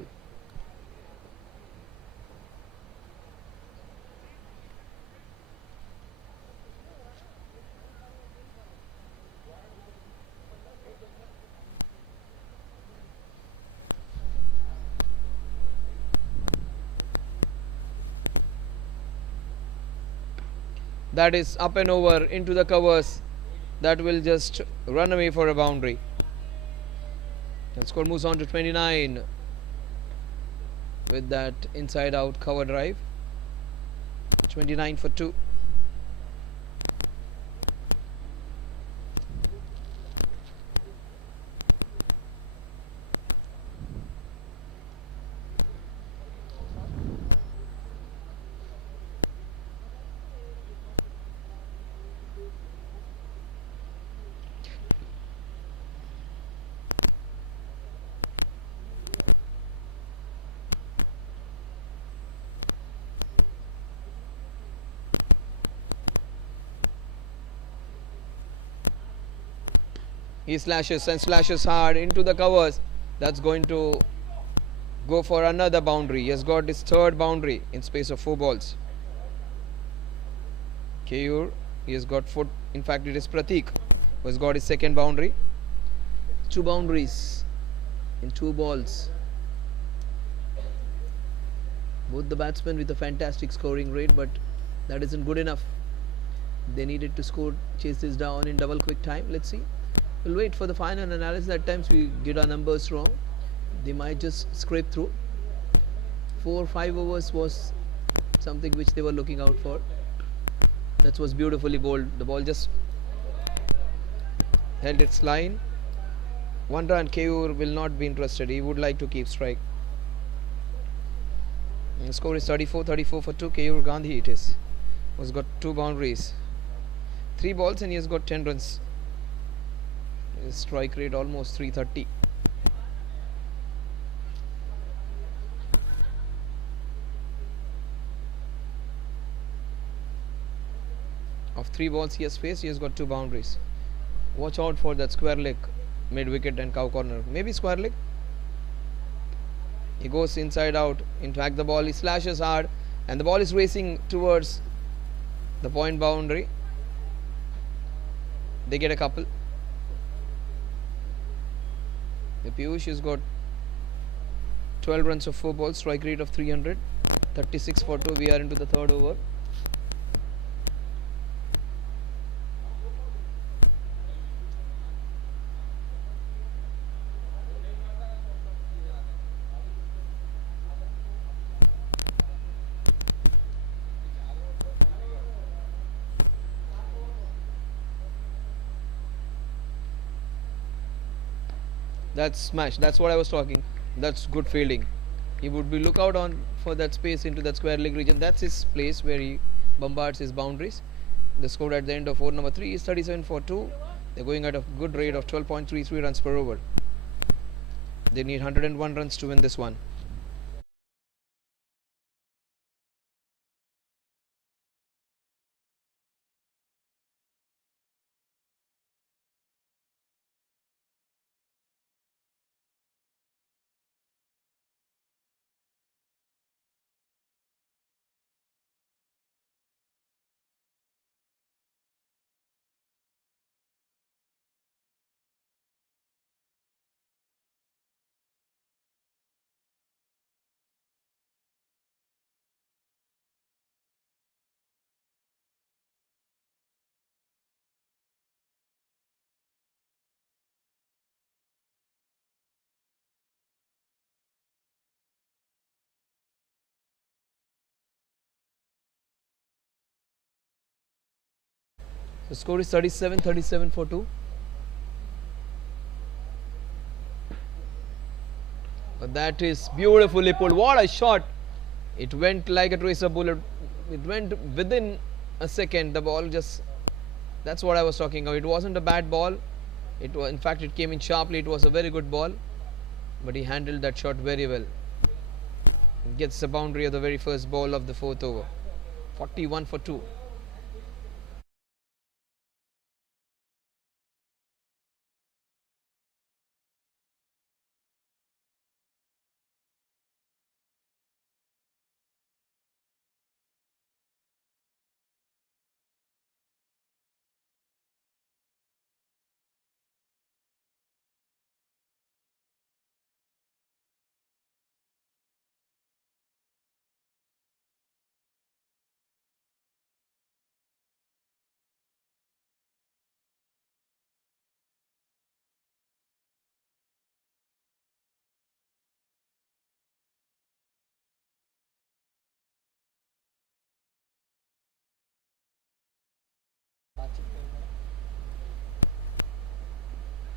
That is up and over into the covers. That will just run away for a boundary. The score moves on to 29 with that inside out cover drive. 29 for 2. He slashes and slashes hard into the covers. That's going to go for another boundary. He has got his third boundary in space of 4 balls. Keyur, he has got 4. In fact, it is Pratik who has got his second boundary. 2 boundaries in 2 balls. Both the batsmen with a fantastic scoring rate, but that isn't good enough. They needed to score, chase this down in double quick time. Let's see. We'll wait for the final analysis. At times we get our numbers wrong. They might just scrape through. 4 or 5 overs was something which they were looking out for. That was beautifully bowled. The ball just held its line. 1 run. Keyur will not be interested. He would like to keep strike. And the score is 34 for 2. Keyur Gandhi it is. Has got 2 boundaries. 3 balls and he has got 10 runs. His strike rate almost 330. Of 3 balls he has faced, he has got 2 boundaries. Watch out for that square leg, mid wicket and cow corner. Maybe square leg. He goes inside out. In fact, the ball, he slashes hard and the ball is racing towards the point boundary. They get a couple. The Piyush has got 12 runs of 4 balls, strike rate of 300, 36 for 2. We are into the 3rd over. That's smash. That's what I was talking. That's good fielding. He would be look out on for that space into that square leg region. That's his place where he bombards his boundaries. The score at the end of over number 3 is 37 for 2. They're going at a good rate of 12.33 runs per over. They need 101 runs to win this one. The score is 37 for 2. But that is beautifully pulled. What a shot! It went like a tracer bullet. It went within a second. The ball just, that's what I was talking about. It wasn't a bad ball. It was, in fact, it came in sharply. It was a very good ball, but he handled that shot very well. Gets the boundary of the very first ball of the 4th over. 41 for 2.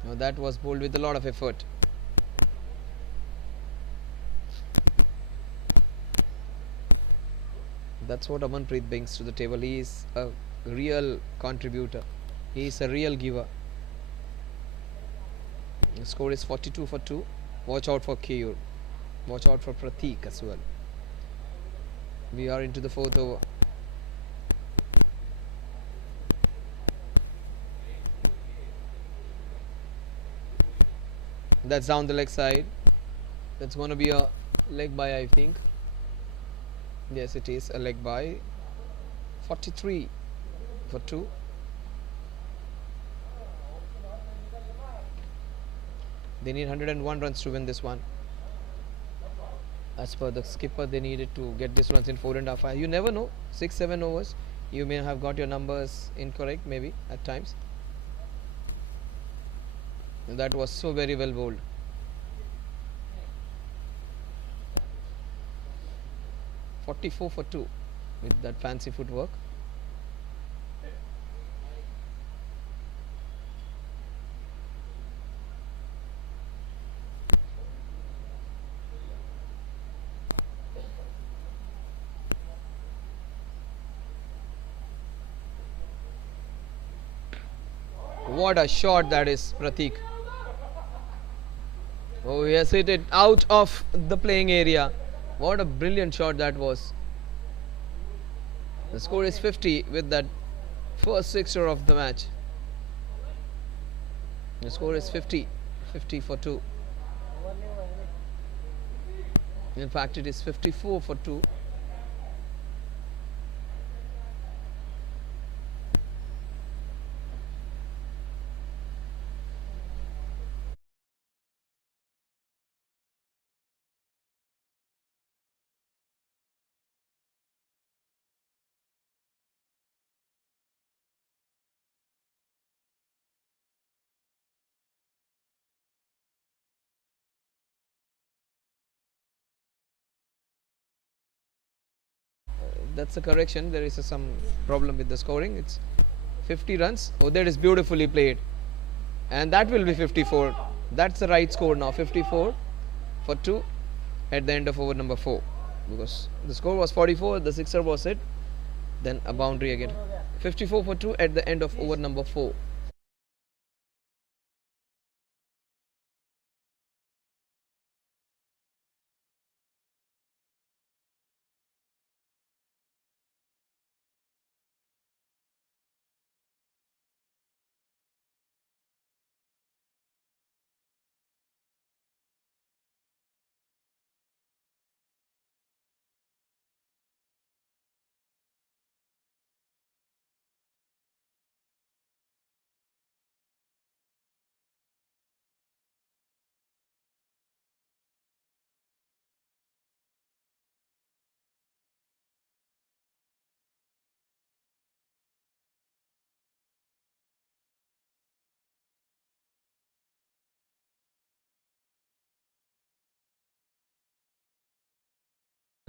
Now that was bowled with a lot of effort. That's what Amanpreet brings to the table. He is a real contributor. He is a real giver. The score is 42 for 2. Watch out for Keyur. Watch out for Prateek as well. We are into the 4th over. That's down the leg side. That's going to be a leg by, I think. Yes, it is a leg by. 43 for 2. They need 101 runs to win this one. As per the skipper, they needed to get this runs in 4.5 5. You never know. 6-7 overs. You may have got your numbers incorrect, maybe at times. And that was so very well bowled. .44 for 2 with that fancy footwork. What a shot that is, Prateek. Oh, he has hit it out of the playing area. What a brilliant shot that was. The score is 50 with that first sixer of the match. The score is 50 for 2. In fact, it is 54 for 2. That's a correction. There is some problem with the scoring. It's 50 runs. Oh, that is beautifully played. And that will be 54. That's the right score now. 54 for 2 at the end of over number 4, because the score was 44, the sixer was hit, then a boundary again. 54 for 2 at the end of over number 4.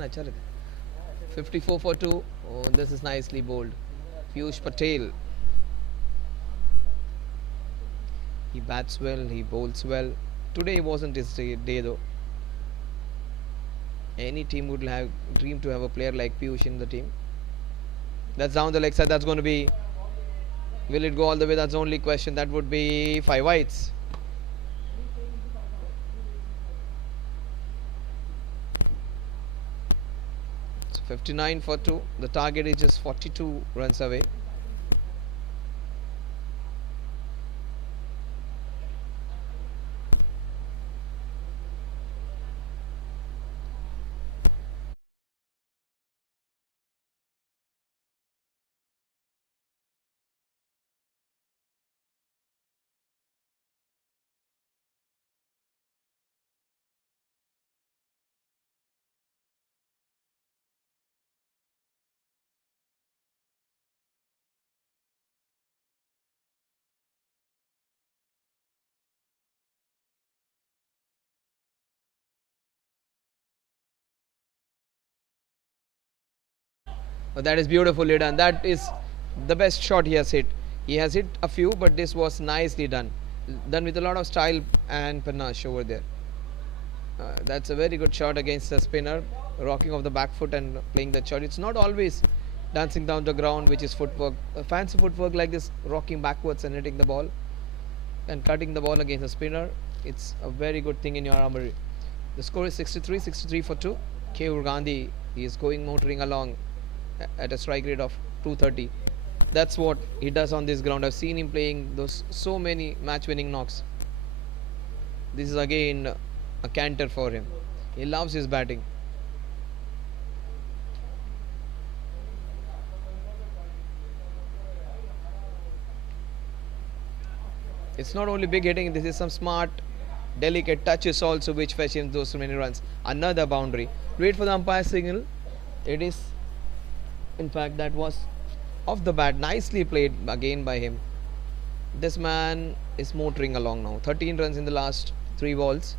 अच्छा रहता है. 54 for 2. Oh, this is nicely bowled. Piyush Patel. He bats well, he bowls well. Today wasn't his day though. Any team would have dreamed to have a player like Piyush in the team. That's down the leg side. That's going to be. Will it go all the way? That's the only question. That would be 5 wides. So 59 for 2. The target is just 42 runs away. Oh, that is beautifully done. That is the best shot he has hit. He has hit a few, but this was nicely done. Done with a lot of style and panache over there. That's a very good shot against the spinner, rocking off the back foot and playing that shot. It's not always dancing down the ground, which is footwork. Fancy footwork like this, rocking backwards and hitting the ball and cutting the ball against the spinner. It's a very good thing in your armory. The score is 63 for 2. Keyur Gandhi, he is going motoring along at a strike rate of 230. That's what he does on this ground. I've seen him playing those so many match winning knocks. This is again a canter for him. He loves his batting. It's not only big hitting, this is some smart, delicate touches also which fetch him those many runs. Another boundary. Wait for the umpire signal. It is, in fact, that was off the bat. Nicely played again by him. This man is motoring along now. 13 runs in the last 3 balls.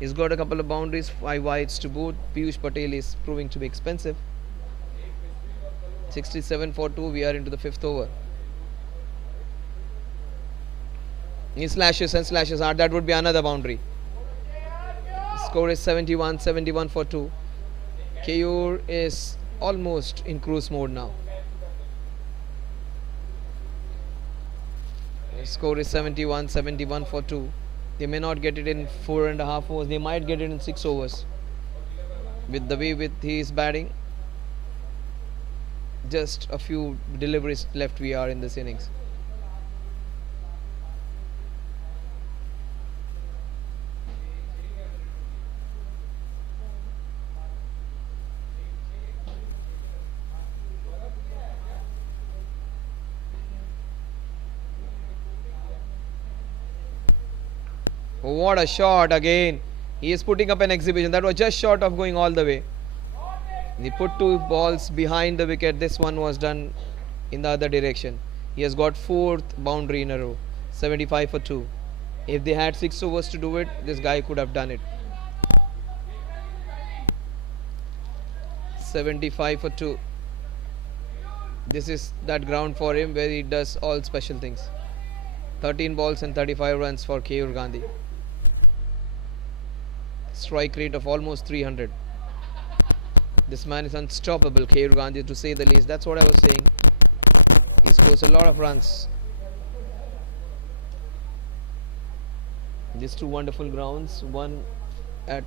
He's got a couple of boundaries, 5 wides to boot. Piyush Patel is proving to be expensive. 67 for 2. We are into the 5th over. He slashes and slashes hard. That would be another boundary. Score is 71 for 2. Keyur is almost in cruise mode now. Score is 71 for 2. They may not get it in 4.5 overs. They might get it in 6 overs. With the way he is batting, just a few deliveries left we are in this innings. What a shot again. He is putting up an exhibition. That was just short of going all the way. He put 2 balls behind the wicket. This one was done in the other direction. He has got 4th boundary in a row. 75 for 2. If they had 6 overs to do it, this guy could have done it. 75 for 2. This is that ground for him where he does all special things. 13 balls and 35 runs for Keyur Gandhi. Strike rate of almost 300. This man is unstoppable, Keyur Gandhi, to say the least. That's what I was saying. He scores a lot of runs. These two wonderful grounds, one at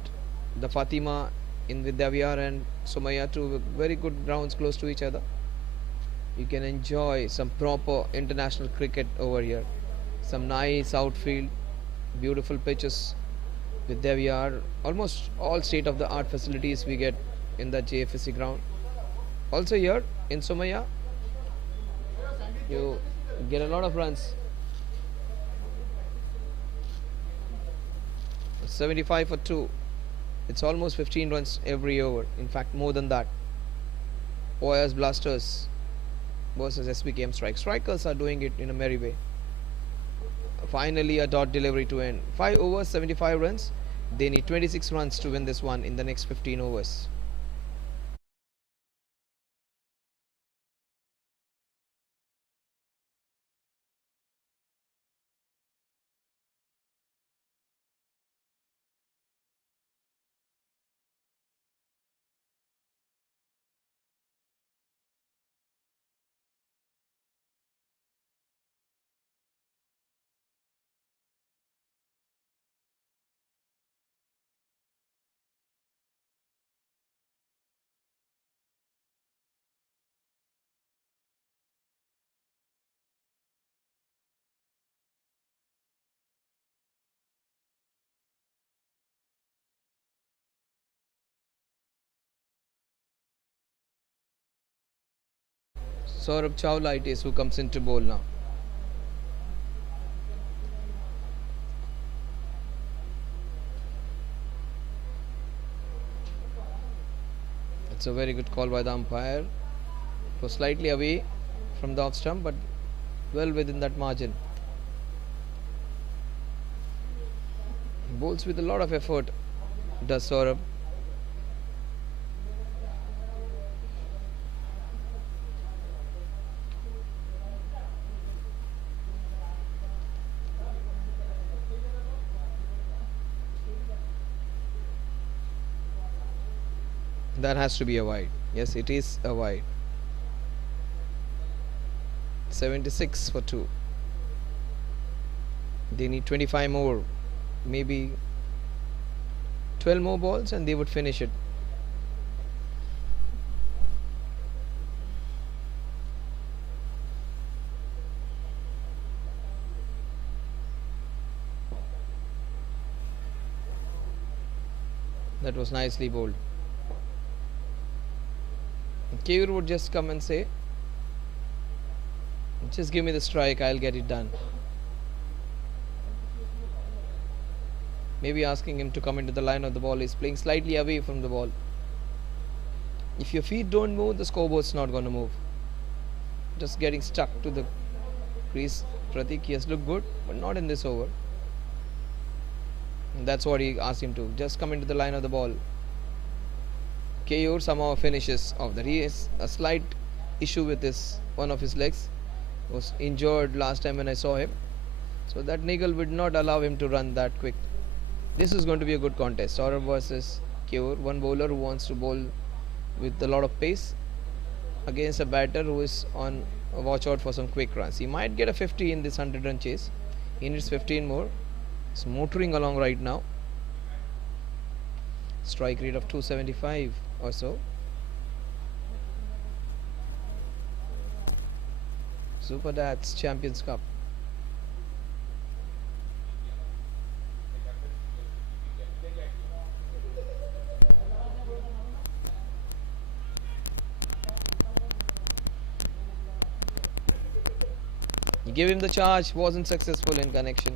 the Fatima in Vidyavihar and Somaya, two very good grounds close to each other. You can enjoy some proper international cricket over here. Some nice outfield, beautiful pitches. Vidyavihar, almost all state of the art facilities we get in the Jfsc ground. Also here in Somaya, you get a lot of runs. 75 for 2. It's almost 15 runs every over. In fact, more than that. OIS Blasters versus Svkm Strike. Strikers are doing it in a merry way. Finally, a dot delivery to end. 5 overs, 75 runs. They need 26 runs to win this one in the next 15 overs. Saurabh Chawla it is who comes into bowl now. It's a very good call by the umpire. It was slightly away from the off stump, but well within that margin. Bowls with a lot of effort does Saurabh. That has to be a wide. Yes, it is a wide. 76 for 2. They need 25 more, maybe 12 more balls, and they would finish it. That was nicely bowled. Keyur would just come and say, just give me the strike, I'll get it done. Maybe asking him to come into the line of the ball. He's playing slightly away from the ball. If your feet don't move, the scoreboard's not going to move. Just getting stuck to the crease. Pratik, he has looked good, but not in this over. And that's what he asked him to. Just come into the line of the ball. Keyur somehow finishes off that. He has a slight issue with one of his legs. Was injured last time when I saw him. So that niggle would not allow him to run that quick. This is going to be a good contest. Saurabh versus Keyur. One bowler who wants to bowl with a lot of pace against a batter who is on a watch out for some quick runs. He might get a 50 in this 100-run chase. He needs 15 more. He's motoring along right now. Strike rate of 275 or so. Super Dads Champions Cup. He gave him the charge, wasn't successful in connection.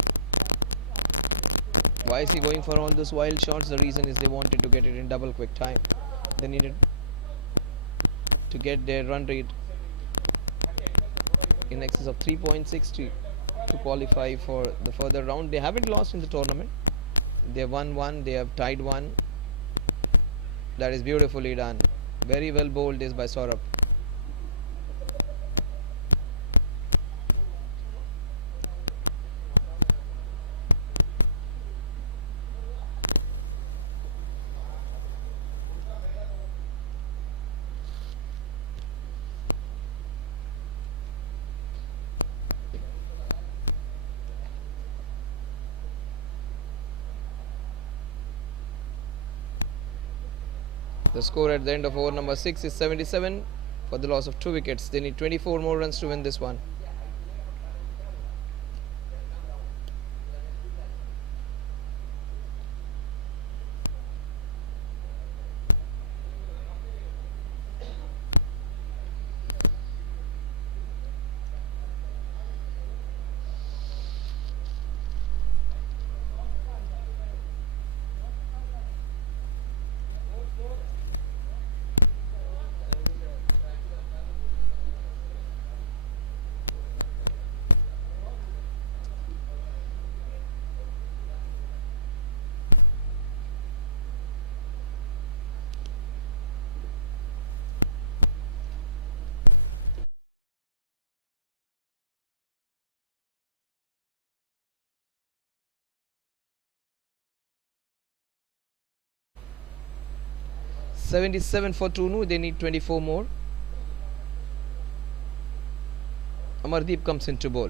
Why is he going for all those wild shots? The reason is they wanted to get it in double quick time. They needed to get their run rate in excess of 3.60 to qualify for the further round. They haven't lost in the tournament. They have won one, they have tied one. That is beautifully done. Very well bowled this by Saurabh. The score at the end of over number 6 is 77 for the loss of 2 wickets. They need 24 more runs to win this one. .77 for Tunu. They need 24 more. Amardeep comes into bowl.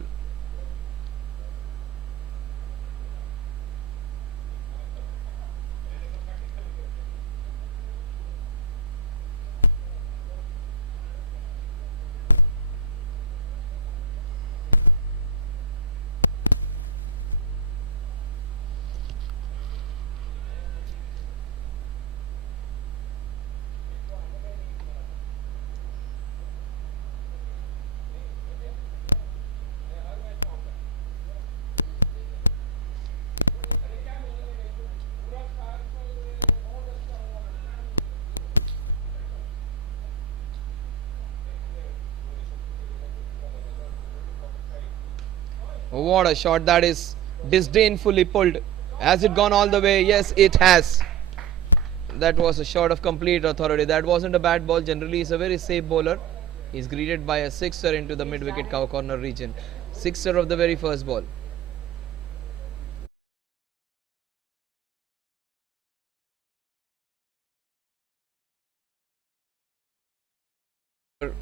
What a shot that is, disdainfully pulled. Has it gone all the way? Yes, it has. That was a shot of complete authority. That wasn't a bad ball. Generally, he's a very safe bowler. He's greeted by a sixer into the mid-wicket cow corner region. Sixer of the very first ball.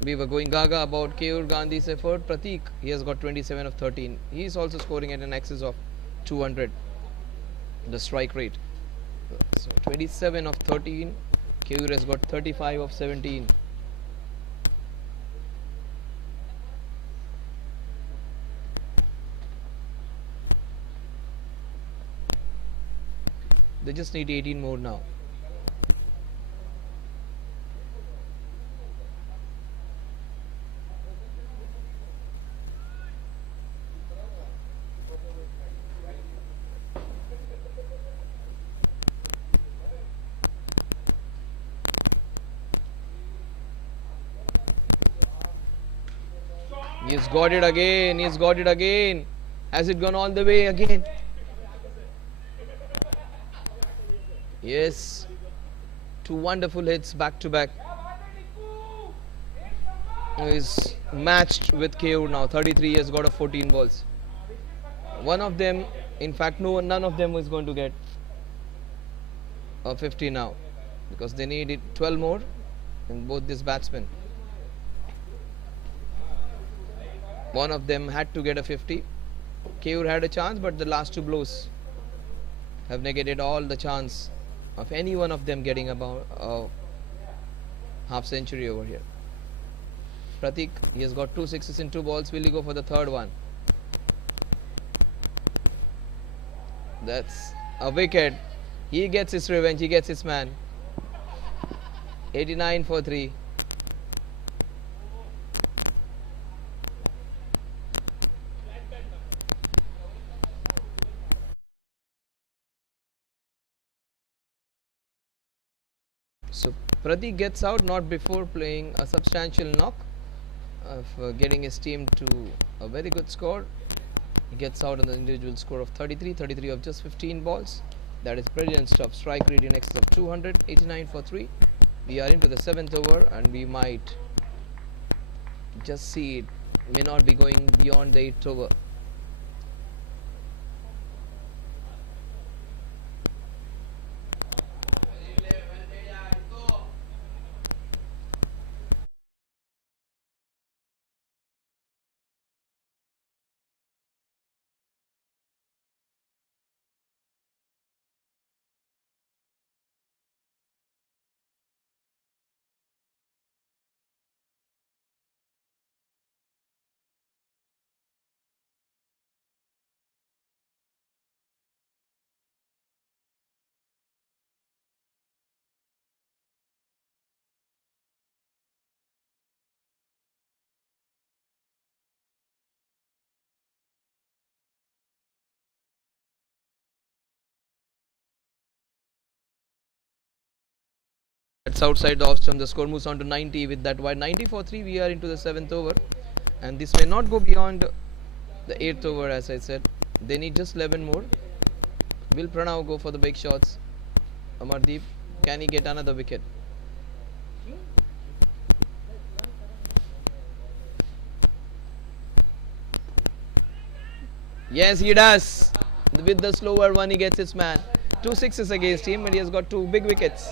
We were going gaga about Keyur Gandhi's effort. Pratik, he has got 27 of 13. He is also scoring at an excess of 200. The strike rate. So 27 of 13. Keyur has got 35 of 17. They just need 18 more now. He's got it again. He's got it again. Has it gone all the way again? Yes. Two wonderful hits back to back. Is matched with KO now. 33 has got a 14 balls. One of them, in fact, none of them is going to get a 50 now, because they need 12 more in both these batsmen. One of them had to get a 50. Keyur had a chance, but the last two blows have negated all the chance of any one of them getting about a half century over here. Pratik, he has got 2 sixes in 2 balls. Will he go for the third one? That's a wicket. He gets his revenge. He gets his man. 89 for 3. So Pratik gets out not before playing a substantial knock of getting his team to a very good score. He gets out on the individual score of 33 of just 15 balls. That is brilliant stuff. Strike rate in excess of 200, 89 for 3. We are into the 7th over and we might just see it. May not be going beyond the 8th over. It's outside the off stump. The score moves on to 90 with that wide. 90 for 3. We are into the 7th over. And this may not go beyond the 8th over, as I said. They need just 11 more. Will Pranav go for the big shots? Amardeep, can he get another wicket? Yes, he does. With the slower one, he gets his man. 2 sixes against him, and he has got 2 big wickets.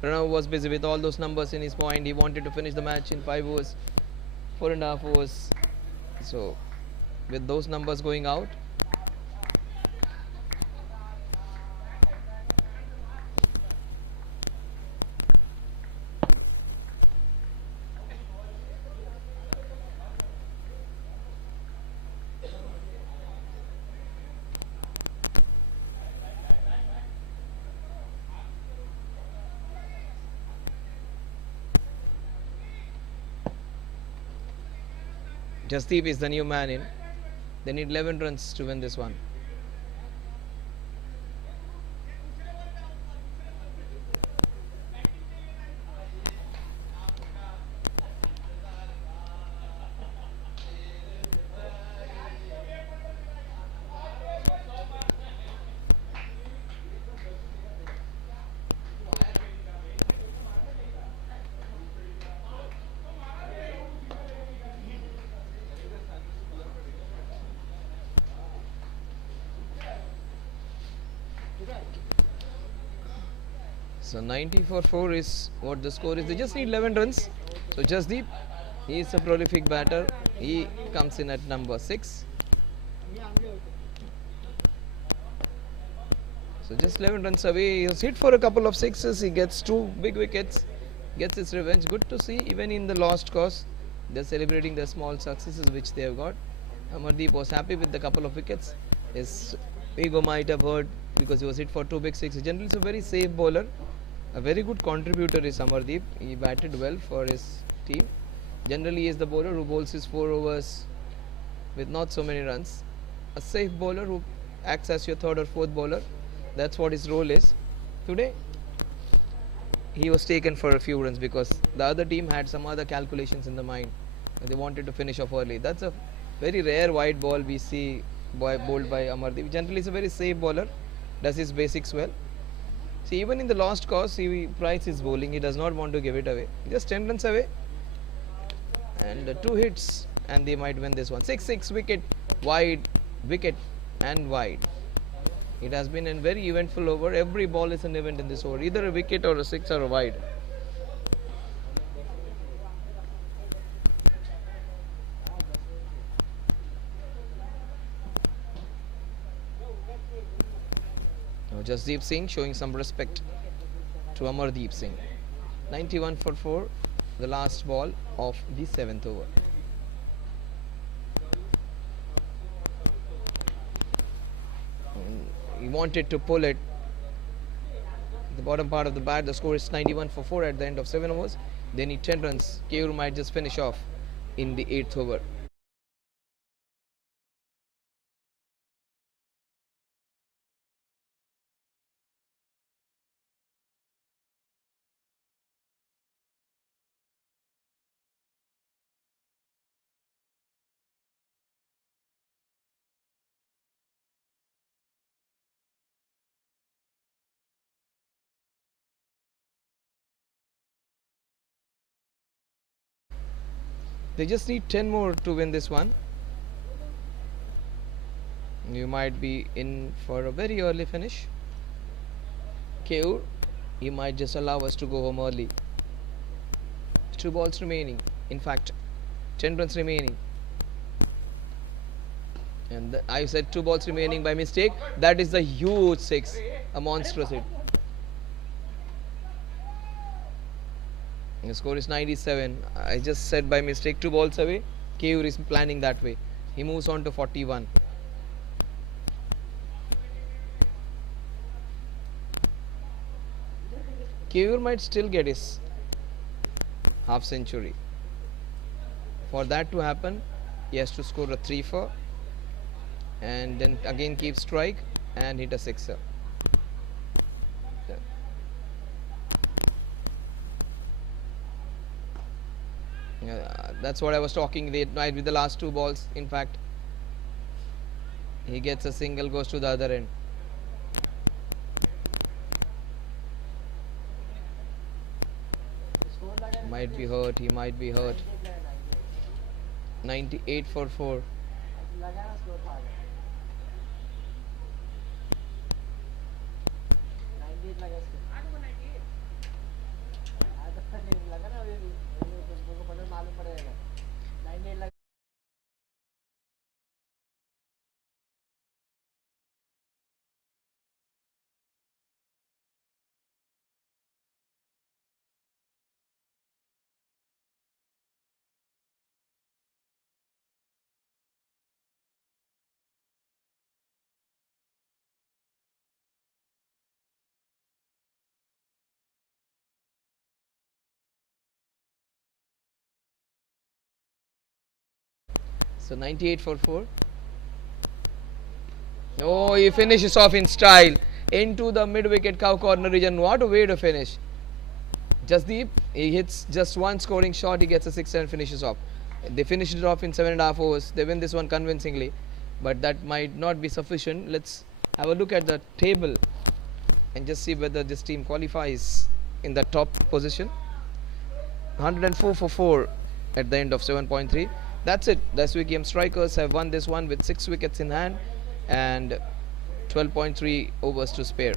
Pranav was busy with all those numbers in his mind. He wanted to finish the match in 5 overs, 4.5 overs. So, with those numbers going out, Jasdeep is the new man in. They need 11 runs to win this one. So 90 for 4 is what the score is. They just need 11 runs. So Jasdeep, he is a prolific batter. He comes in at number 6. So just 11 runs away. He was hit for a couple of sixes. He gets 2 big wickets. Gets his revenge. Good to see. Even in the lost cause, they're celebrating the small successes which they have got. Amardeep was happy with the couple of wickets. His ego might have hurt because he was hit for 2 big sixes. Generally, he's a very safe bowler. A very good contributor is Amardeep. He batted well for his team. Generally, he is the bowler who bowls his 4 overs with not so many runs. A safe bowler who acts as your 3rd or 4th bowler. That's what his role is. Today, he was taken for a few runs because the other team had some other calculations in the mind. They wanted to finish off early. That's a very rare wide ball we see bowled by Amardeep. Generally, he's a very safe bowler. Does his basics well. See, even in the lost cause, he prides his bowling. He does not want to give it away. Just 10 runs away. And 2 hits. And they might win this one. 6-6 wicket, wide, wicket and wide. It has been a very eventful over. Every ball is an event in this over. Either a wicket or a 6 or a wide. Now Jasdeep Singh showing some respect to Amardeep Singh. 91 for 4, the last ball of the 7th over. He wanted to pull it. The bottom part of the bat, the score is 91 for 4 at the end of 7 overs. They need 10 runs. Keyur might just finish off in the 8th over. They just need 10 more to win this one. You might be in for a very early finish. Keyur, he might just allow us to go home early. 2 balls remaining. In fact, 10 runs remaining. And I said 2 balls remaining by mistake. That is a huge 6. A monstrous hit. The score is 97. I just said by mistake 2 balls away. Keyur is planning that way. He moves on to 41. Keyur might still get his half century. For that to happen, he has to score a 3-4 and then again keep strike and hit a sixer. That's what I was talking. They might be the last two balls. In fact, he gets a single, goes to the other end. Score लगा ना Might be Satish hurt. He might be hurt. 98 लगा 98 98 for 4. लगा ना score था 98 लगा score आज को 98 आज तक नहीं लगा ना तुमको पता मालूम पड़ेगा 98 लगा So 98 for 4. Oh, he finishes off in style into the mid-wicket cow corner region. What a way to finish. Jasdeep, he hits just one scoring shot. He gets a six and finishes off. They finished it off in 7.5 overs. They win this one convincingly, but that might not be sufficient. Let's have a look at the table and just see whether this team qualifies in the top position. 104 for 4 at the end of 7.3. That's it. The Svkm strikers have won this one with 6 wickets in hand and 12.3 overs to spare.